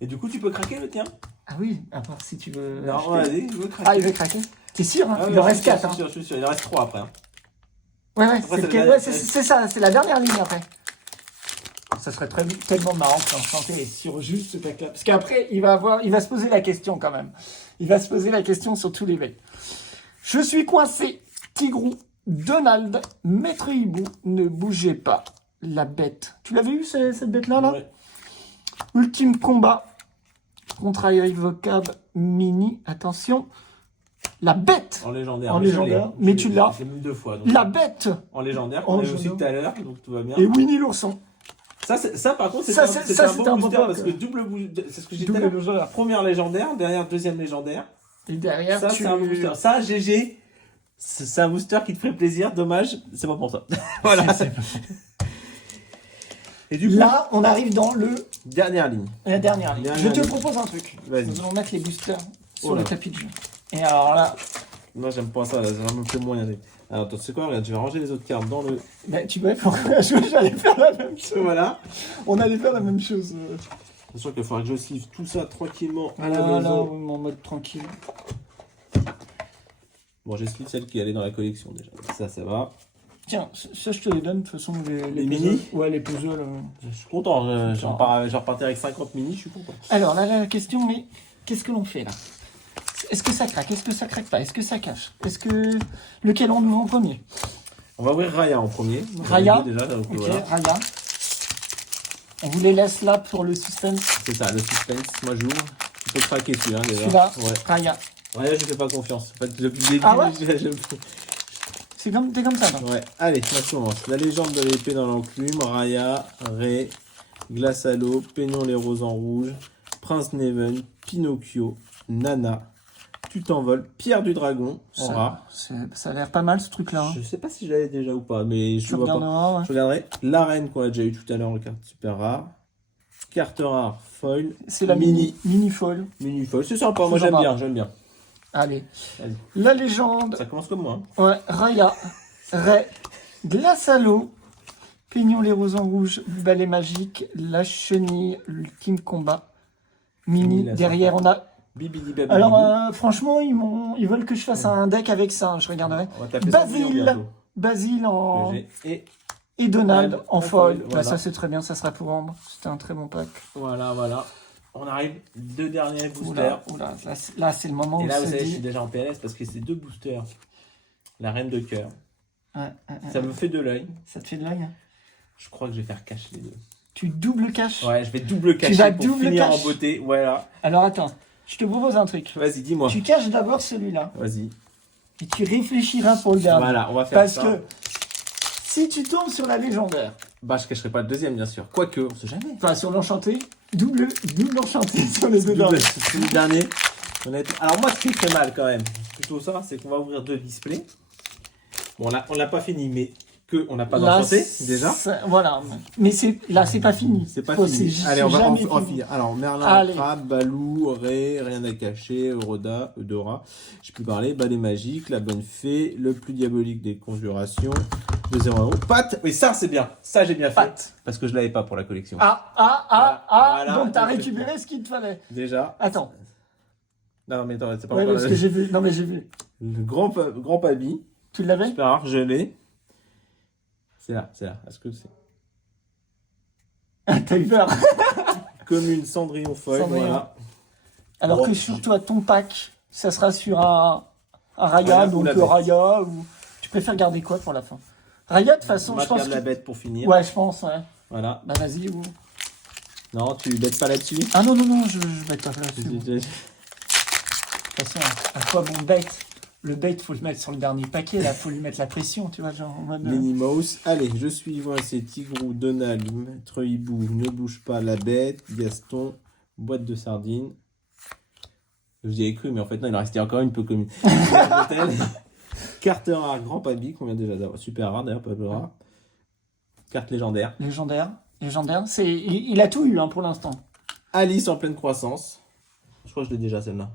Et du coup, tu peux craquer le tien? Ah oui, à part si tu veux. Non, acheter. vas-y, je veux craquer. Ah, il veut craquer. T'es sûr hein? Ah Il ouais, en reste 4. Je suis sûr. Il en reste 3 après. Hein. Ouais, Après, c'est c'est lequel la- ouais, c'est ça, c'est la dernière ligne après. Ça serait tellement marrant que l'enchanté est sur juste ce pack-là. Parce qu'après, il va se poser la question quand même. Il va se poser la question sur tous les veilles. Je suis coincé. Tigrou, Donald, Maître Hibou, ne bougez pas. La bête. Tu l'avais eu cette bête-là là? Ouais. Ultime combat contre irrévocable Mini. Attention. La bête. En légendaire. En mais je légendaire, l'ai. mais Je tu l'ai- l'as. Je l'ai mis 2 fois. donc. La bête. En légendaire, En on l'a eu aussi légendaire. tout à l'heure, donc tout va bien. Et Winnie l'ourson. Ça par contre, Ça, c'était ça, un c'était bon un booster bon parce que pack. c'est ce que j'ai dit tout à Double l'heure. légendaire. Première légendaire, derrière deuxième légendaire. Et derrière, Ça, tu... c'est un booster. Ça, GG, c'est un booster qui te ferait plaisir. Dommage, c'est pas pour ça. Voilà. Et du coup, Là, on arrive dans dernière ligne. la dernière ligne. Dernière Je te ligne. propose un truc. Vas-y. Nous allons mettre les boosters sur Oh là. le tapis de jeu. Et alors là, Moi, j'aime pas ça. Là, ça va me fait moyen. Alors, attends, tu sais quoi? Regarde, je vais ranger les autres cartes dans le. bah, tu vois, j'allais faire la même chose. Voilà. On allait faire la même chose. C'est sûr qu'il faudra que je suive tout ça tranquillement à la Voilà, maison. en mode tranquille. Bon, j'explique celle qui allait dans la collection déjà. Ça va. Tiens, ça je te les donne de toute façon. Les mini. Ouais, les puzzles. Je suis content. J'en repartais avec 50 mini, je suis content. Alors là, la question, mais qu'est-ce que l'on fait là? Est-ce que ça craque? Est-ce que ça craque pas? Est-ce que ça cache? Est-ce que... Lequel on ouvre en premier? On va ouvrir Raya en premier. Raya. Déjà, donc, Ok, voilà. Raya. On vous les laisse là pour le suspense. C'est ça, le suspense. Moi, j'ouvre. Tu peux craquer celui-là déjà. Celui-là, Ouais. Raya. Raya, je fais pas confiance. En fait, depuis le début, Ah ouais j'aime T'es comme ça, toi. Ouais, allez, maintenant, on commence. La légende de l'épée dans l'enclume, Raya, Ray, Glace à l'eau, Peignon les roses en rouge, Prince Neven, Pinocchio, Nana, Tu t'envoles, Pierre du dragon, en rare. Ça a l'air pas mal ce truc-là. Hein. Je sais pas si je l'avais déjà ou pas, mais je Tu vois pas. regarderas, ouais. Je regarderai. La reine qu'on a déjà eu tout à l'heure en carte super rare. Carte rare, foil, C'est la mini foil. mini foil. C'est sympa, moi C'est sympa. j'aime bien. Allez. Vas-y. La légende. Ça commence comme moi. hein. Ouais, Raya. Ray. Glace à l'eau. Peignon les roses en rouge. Balai magique. La chenille. L'ultime combat. Mini. Mini, là, Derrière, on a. Bibidi babidi. Alors, franchement, ils veulent que je fasse un deck avec ça. Je regarderai. On va taper 100 millions Basile. bientôt. Basile en. Et Et Donald Donald en en foil. foil, Bah, voilà. ça, c'est très bien. Ça sera pour Ambre. C'était un très bon pack. voilà. On arrive, 2 derniers boosters. Oula. Là, c'est le moment Et où là, on vous se savez, je dit. suis déjà en PLS parce que c'est 2 boosters. La reine de cœur. Ouais, Ça me fait de l'œil. ça te fait de l'œil. Hein. Je crois que je vais faire cash les deux. Tu double cash. Ouais, je vais double cacher vas pour double finir cash. en beauté. Voilà. Alors attends, je te propose un truc. Vas-y, dis-moi. Tu caches d'abord celui-là Vas-y. et tu réfléchiras pour le garder. Voilà, on va faire Parce ça. que si tu tombes sur la légendaire, Bah, je cacherai pas le deuxième, bien sûr. Quoique, on sait jamais. enfin sur l'enchanté, double enchanté sur les deux Double, derniers. c'est le dernier. Honnêtement. Alors, moi, ce qui fait mal quand même, plutôt ça, c'est qu'on va ouvrir 2 displays. Bon, là, on l'a pas fini, mais on n'a pas Là, d'enchanté, déjà. Voilà. Mais là, c'est pas fini. C'est pas Faut- fini. c'est Allez, on va jamais en fini. finir. Alors, Merlin, Allez. Crabe, Balou, Ray, Rien à cacher, Euroda, Eudora, je peux parler, Balai magique, La bonne fée, le plus diabolique des conjurations, de 0 à 1. Pat. Oui, ça, c'est bien. Ça, j'ai bien fait. Pat. Parce que je l'avais pas pour la collection. Voilà. Donc t'as Donc, récupéré ce qu'il te fallait. Déjà. Attends. Non, mais attends, c'est pas Ouais, encore parce la- que j'ai vu. Non, mais j'ai vu. Le grand Pabi, Tu l'avais? super rare, je l'ai. C'est là. Est-ce que c'est T'as eu peur. commune Cendrillon foil, Cendrillon. voilà. Alors Oh. que sur toi, ton pack, ça sera sur un Raya, Raya ou donc la bête. Raya, ou... Tu préfères garder quoi pour la fin? Raya, de toute façon, Moi, je je pense garde la que... bête pour finir. Ouais, je pense, ouais. Voilà. Bah vas-y, ou... Non, tu bêtes pas là-dessus. Ah non, je vais pas là dessus. De toute façon, à quoi bon bait? Le bait, faut le mettre sur le dernier paquet, là, faut lui mettre la pression, tu vois, genre en mode... Minnie Mouse. Allez, je suis loin, c'est Tigrou, Donald, Maître Hibou, Ne bouge pas la bête, Gaston, Boîte de sardines. Je vous y avais cru, mais en fait, non, il en restait encore une peu commune. Carte rare, Grand Pabi, qu'on vient déjà d'avoir. Super rare, d'ailleurs, pas peu rare. Carte légendaire. Légendaire, il a tout eu, hein, pour l'instant. Alice en pleine croissance. Je crois que je l'ai déjà, celle-là.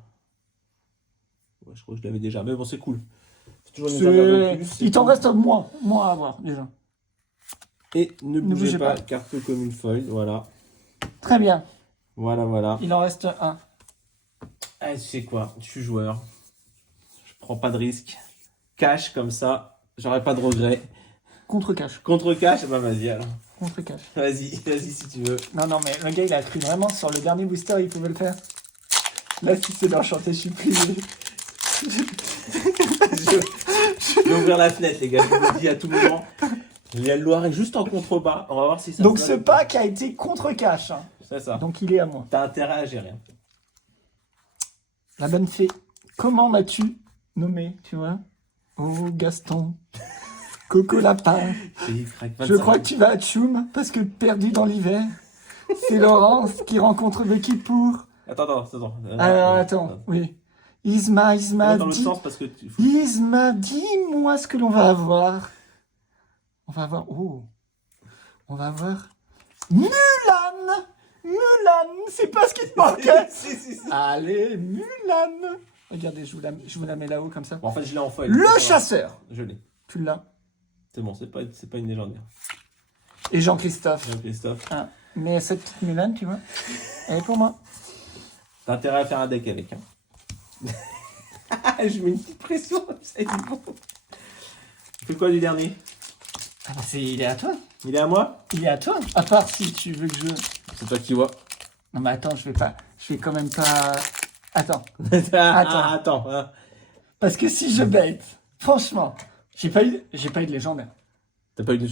Ouais, je crois que je l'avais déjà. Mais bon, c'est cool. C'est toujours une saveur de plus, c'est Il t'en cool. reste moins à avoir, déjà. Et ne bougez bougez pas, pas. carte commune foil, voilà. Très bien, Voilà. il en reste un. Ah, tu sais quoi, je suis joueur. Je prends pas de risque. Cash comme ça, j'aurai pas de regret. Contre-cash, Contre cash, bah vas-y alors. contre-cash. Vas-y si tu veux. Non, mais le gars, il a cru vraiment sur le dernier booster, il pouvait le faire. Là, si c'est l'enchanté, je suis plié. Je vais ouvrir la fenêtre, les gars, je vous le dis à tout moment. Il y a le Loiret juste en contrebas. On va voir si ça Donc, se ce passe. pack a été contre-cash. Hein. C'est ça. Donc, il est à moi. T'as intérêt à gérer. La bonne fée, comment m'as-tu nommé, tu vois. Oh, Gaston. Coco Lapin. Il craque Je crois que tu vas à Tchoum parce que perdu dans l'hiver. C'est Laurence qui rencontre Becky pour. Attends. Alors, attends, oui. Isma, Dans l'autre sens parce que Isma, dis-moi ce que l'on va avoir. On va avoir. Oh. On va avoir. Mulan! Mulan! C'est pas ce qui te manquait! si. Allez, Mulan! Regardez, je vous la mets là-haut comme ça. Bon, en fait, je l'ai en foil. Le chasseur! Je l'ai. Tu l'as. C'est bon, c'est pas une légendaire. Et Jean-Christophe. Christophe. Ah. Mais cette petite Mulan, tu vois, elle est pour moi. T'as intérêt à faire un deck avec. Hein. Je mets une petite pression, c'est bon. Tu fais quoi du dernier? Ah bah il est à toi. Il est à moi? Il est à toi. À part si tu veux que je. C'est toi qui vois. Non mais attends, je vais quand même pas. Attends. Attends. Hein. Parce que si je bête, franchement, j'ai pas eu de légendaire. T'as pas eu de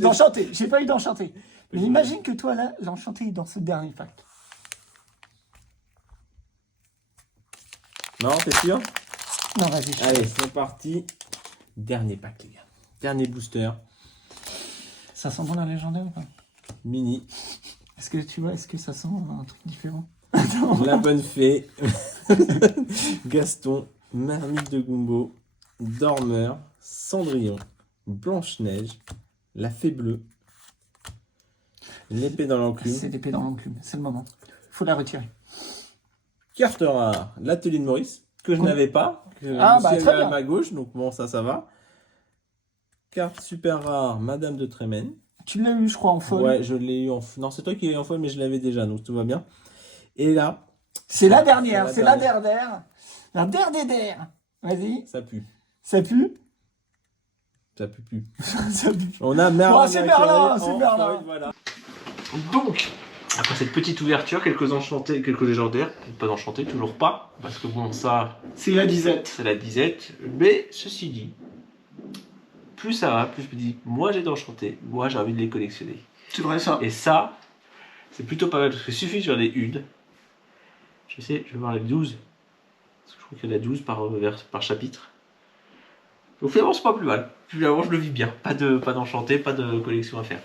d'enchanté. J'ai pas eu d'enchanté. Mais imagine que toi là, l'enchanté est dans ce dernier pack. Non, t'es sûr? Non, vas-y. Allez, c'est parti. Dernier pack, les gars. Dernier booster. Ça sent bon la légendaire ou pas? Mini. Est-ce que ça sent un truc différent? La bonne fée. Gaston. Marmite de Gumbo. Dormeur. Cendrillon. Blanche-Neige. La fée bleue. L'épée dans l'enclume. C'est l'épée dans l'enclume, c'est le moment. Faut la retirer. Carte rare. L'atelier de Maurice. Que je n'avais pas. Que je très suis à bien. ma gauche. Donc bon, ça va. Carte super rare. Madame de Trémène. Tu l'as eu, je crois, en folle. Ouais, je l'ai eu en... Non, c'est toi qui l'as eu en folle, mais je l'avais déjà, donc tout va bien. Et là... C'est la dernière, C'est c'est la la dernière. La dernière. Vas-y. Ça pue. Ça pue? Ça pue plus. Ça pue. On a Merlin. Oh, c'est Merlin, c'est en Merlin. foil, voilà. Donc, après cette petite ouverture, quelques enchantés, quelques légendaires, pas d'enchantés, toujours pas, parce que bon, ça, C'est la disette. c'est la disette. Mais ceci dit, plus ça va, plus je me dis, moi j'ai d'enchantés, moi j'ai envie de les collectionner. C'est vrai ça. Et ça, c'est plutôt pas mal, parce qu'il suffit que j'en ai une. Je vais voir les 12. Parce que je crois qu'il y en a 12 par chapitre. Donc finalement, c'est pas plus mal. Finalement, je le vis bien. Pas d'enchanté, pas de collection à faire.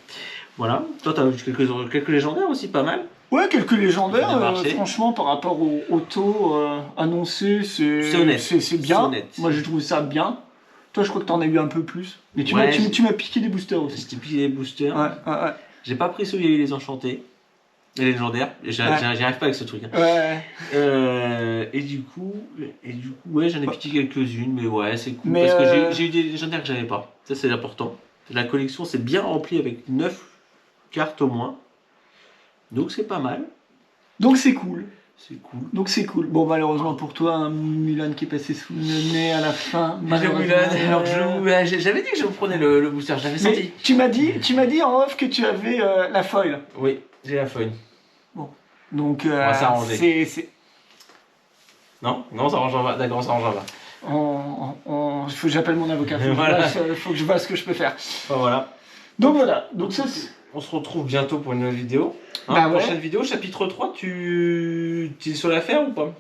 Voilà. Toi, t'as quelques légendaires aussi, pas mal. Ouais, quelques légendaires. Ça a marché. Franchement, par rapport au taux annoncé, C'est honnête. C'est bien. C'est honnête. Moi, j'ai trouvé ça bien. Toi, je crois que t'en as eu un peu plus. Mais tu Ouais, m'as piqué des boosters aussi. J'ai piqué les boosters. Ouais. J'ai pas pris ceux où il y a eu les enchantés. Et les légendaires. J'y arrive pas avec ce truc. Hein. Ouais. Et du coup, ouais, j'en ai piqué quelques-unes, mais ouais, c'est cool. Mais Parce que j'ai eu des légendaires que j'avais pas. Ça, c'est important. La collection, c'est bien remplie avec 9 cartes au moins. Donc, c'est pas mal. Donc, c'est cool. C'est cool. Bon, malheureusement pour toi, un Mulan qui est passé sous le nez à la fin. J'avais dit que je prenais le booster, je l'avais Mais senti. tu m'as dit en off que tu avais la foil. Oui, j'ai la feuille. Donc, va s'arranger. c'est. Non, ça range en bas. D'accord, ça range en bas. Il faut que j'appelle mon avocat. Faut que je vois ce que je peux faire. Enfin, voilà. Donc voilà. Donc ça, On se retrouve bientôt pour une nouvelle vidéo. Bah ouais. Prochaine vidéo, chapitre 3, tu es sur l'affaire ou pas?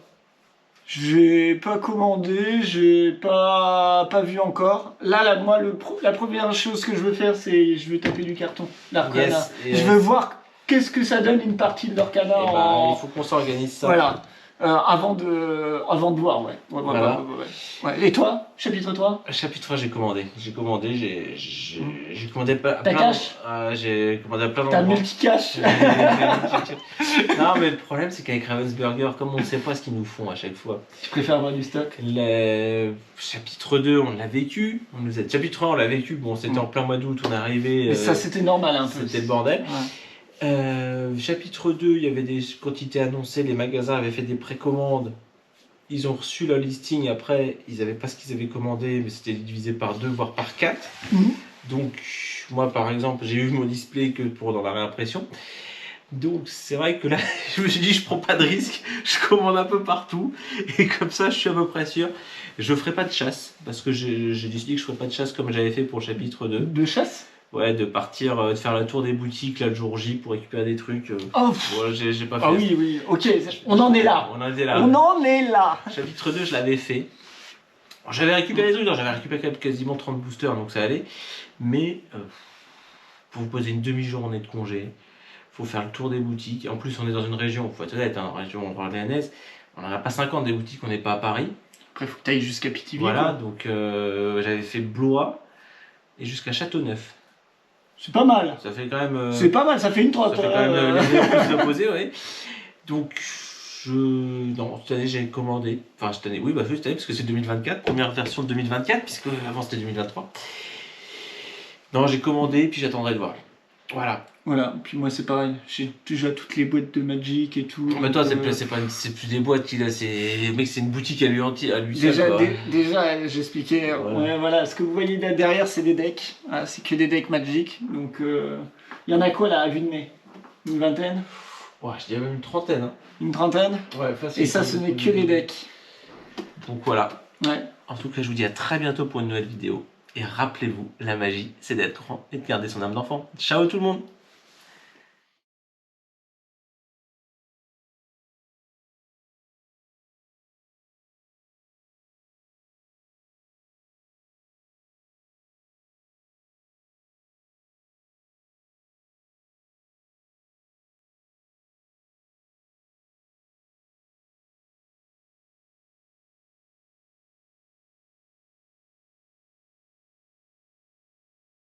j'ai pas commandé, j'ai pas vu encore. Là, moi, la première chose que je veux faire, c'est je veux taper du carton. L'Arcana. Yes. Je veux voir qu'est-ce que ça donne une partie de l'Arcana. Il faut qu'on s'organise ça. Voilà. Avant de voir, ouais. Voilà. Ouais. Et toi, chapitre 3? Chapitre 3, j'ai commandé, j'ai commandé plein cash? j'ai commandé plein T'as d'endroits. multicash. Non, mais le problème, c'est qu'avec Ravensburger, comme on ne sait pas ce qu'ils nous font à chaque fois, Tu préfères avoir du stock? le chapitre 2, on l'a vécu. Chapitre 1, on l'a vécu. Bon, c'était en plein mois d'août, on est arrivé. Mais ça, c'était normal un peu. C'était le bordel. Ouais. Chapitre 2, il y avait des quantités annoncées, les magasins avaient fait des précommandes. Ils ont reçu leur listing, après, ils n'avaient pas ce qu'ils avaient commandé, mais c'était divisé par 2, voire par 4. Mhm. Donc, moi, par exemple, j'ai eu mon display que pour dans la réimpression. Donc, c'est vrai que là, je me suis dit, je prends pas de risque, je commande un peu partout, et comme ça, je suis à peu près sûr. Je ferai pas de chasse, parce que j'ai décidé que je ferai pas de chasse comme j'avais fait pour le chapitre 2. De chasse? Ouais, de partir, de faire la tour des boutiques là, le jour J pour récupérer des trucs. Oh, Ouais, j'ai pas fait. ah oui, oui, ok, on en est là. On en est là. On en est là. Chapitre 2, je l'avais fait. Alors, j'avais récupéré les trucs, j'avais récupéré quand même quasiment 30 boosters, donc ça allait. Mais faut vous poser une demi-journée de congé. Faut faire le tour des boutiques. En plus, on est dans une région, faut être honnête, hein, région orléanaise. On n'en a pas 50 des boutiques, on n'est pas à Paris. Après, faut que tu ailles jusqu'à Pithiviers. Voilà, quoi. donc j'avais fait Blois et jusqu'à Châteauneuf. C'est pas mal. Ça fait quand même. C'est pas mal, ça fait une Ça trotte. fait quand même les plus opposés, oui. Donc, non, cette année j'ai commandé. Enfin, cette année, oui, bah cette année, parce que c'est 2024, première version de 2024, puisque avant c'était 2023. Non, j'ai commandé, puis j'attendrai de voir. Voilà. Voilà, puis moi c'est pareil, j'ai déjà toutes les boîtes de Magic et tout. Mais toi, donc, c'est plus des boîtes qu'il a, c'est. Mec, c'est une boutique à lui Déjà, seul, quoi. déjà j'expliquais, ouais, voilà, ce que vous voyez là derrière c'est des decks, voilà, c'est que des decks Magic, donc il y en a quoi là à vue de nez? Une vingtaine? Ouais, je dirais même une trentaine. Hein. Une trentaine? Ouais, facile. Et ça ce n'est que les decks. Donc voilà. Ouais. En tout cas, je vous dis à très bientôt pour une nouvelle vidéo. Et rappelez-vous, la magie, c'est d'être grand et de garder son âme d'enfant. Ciao tout le monde!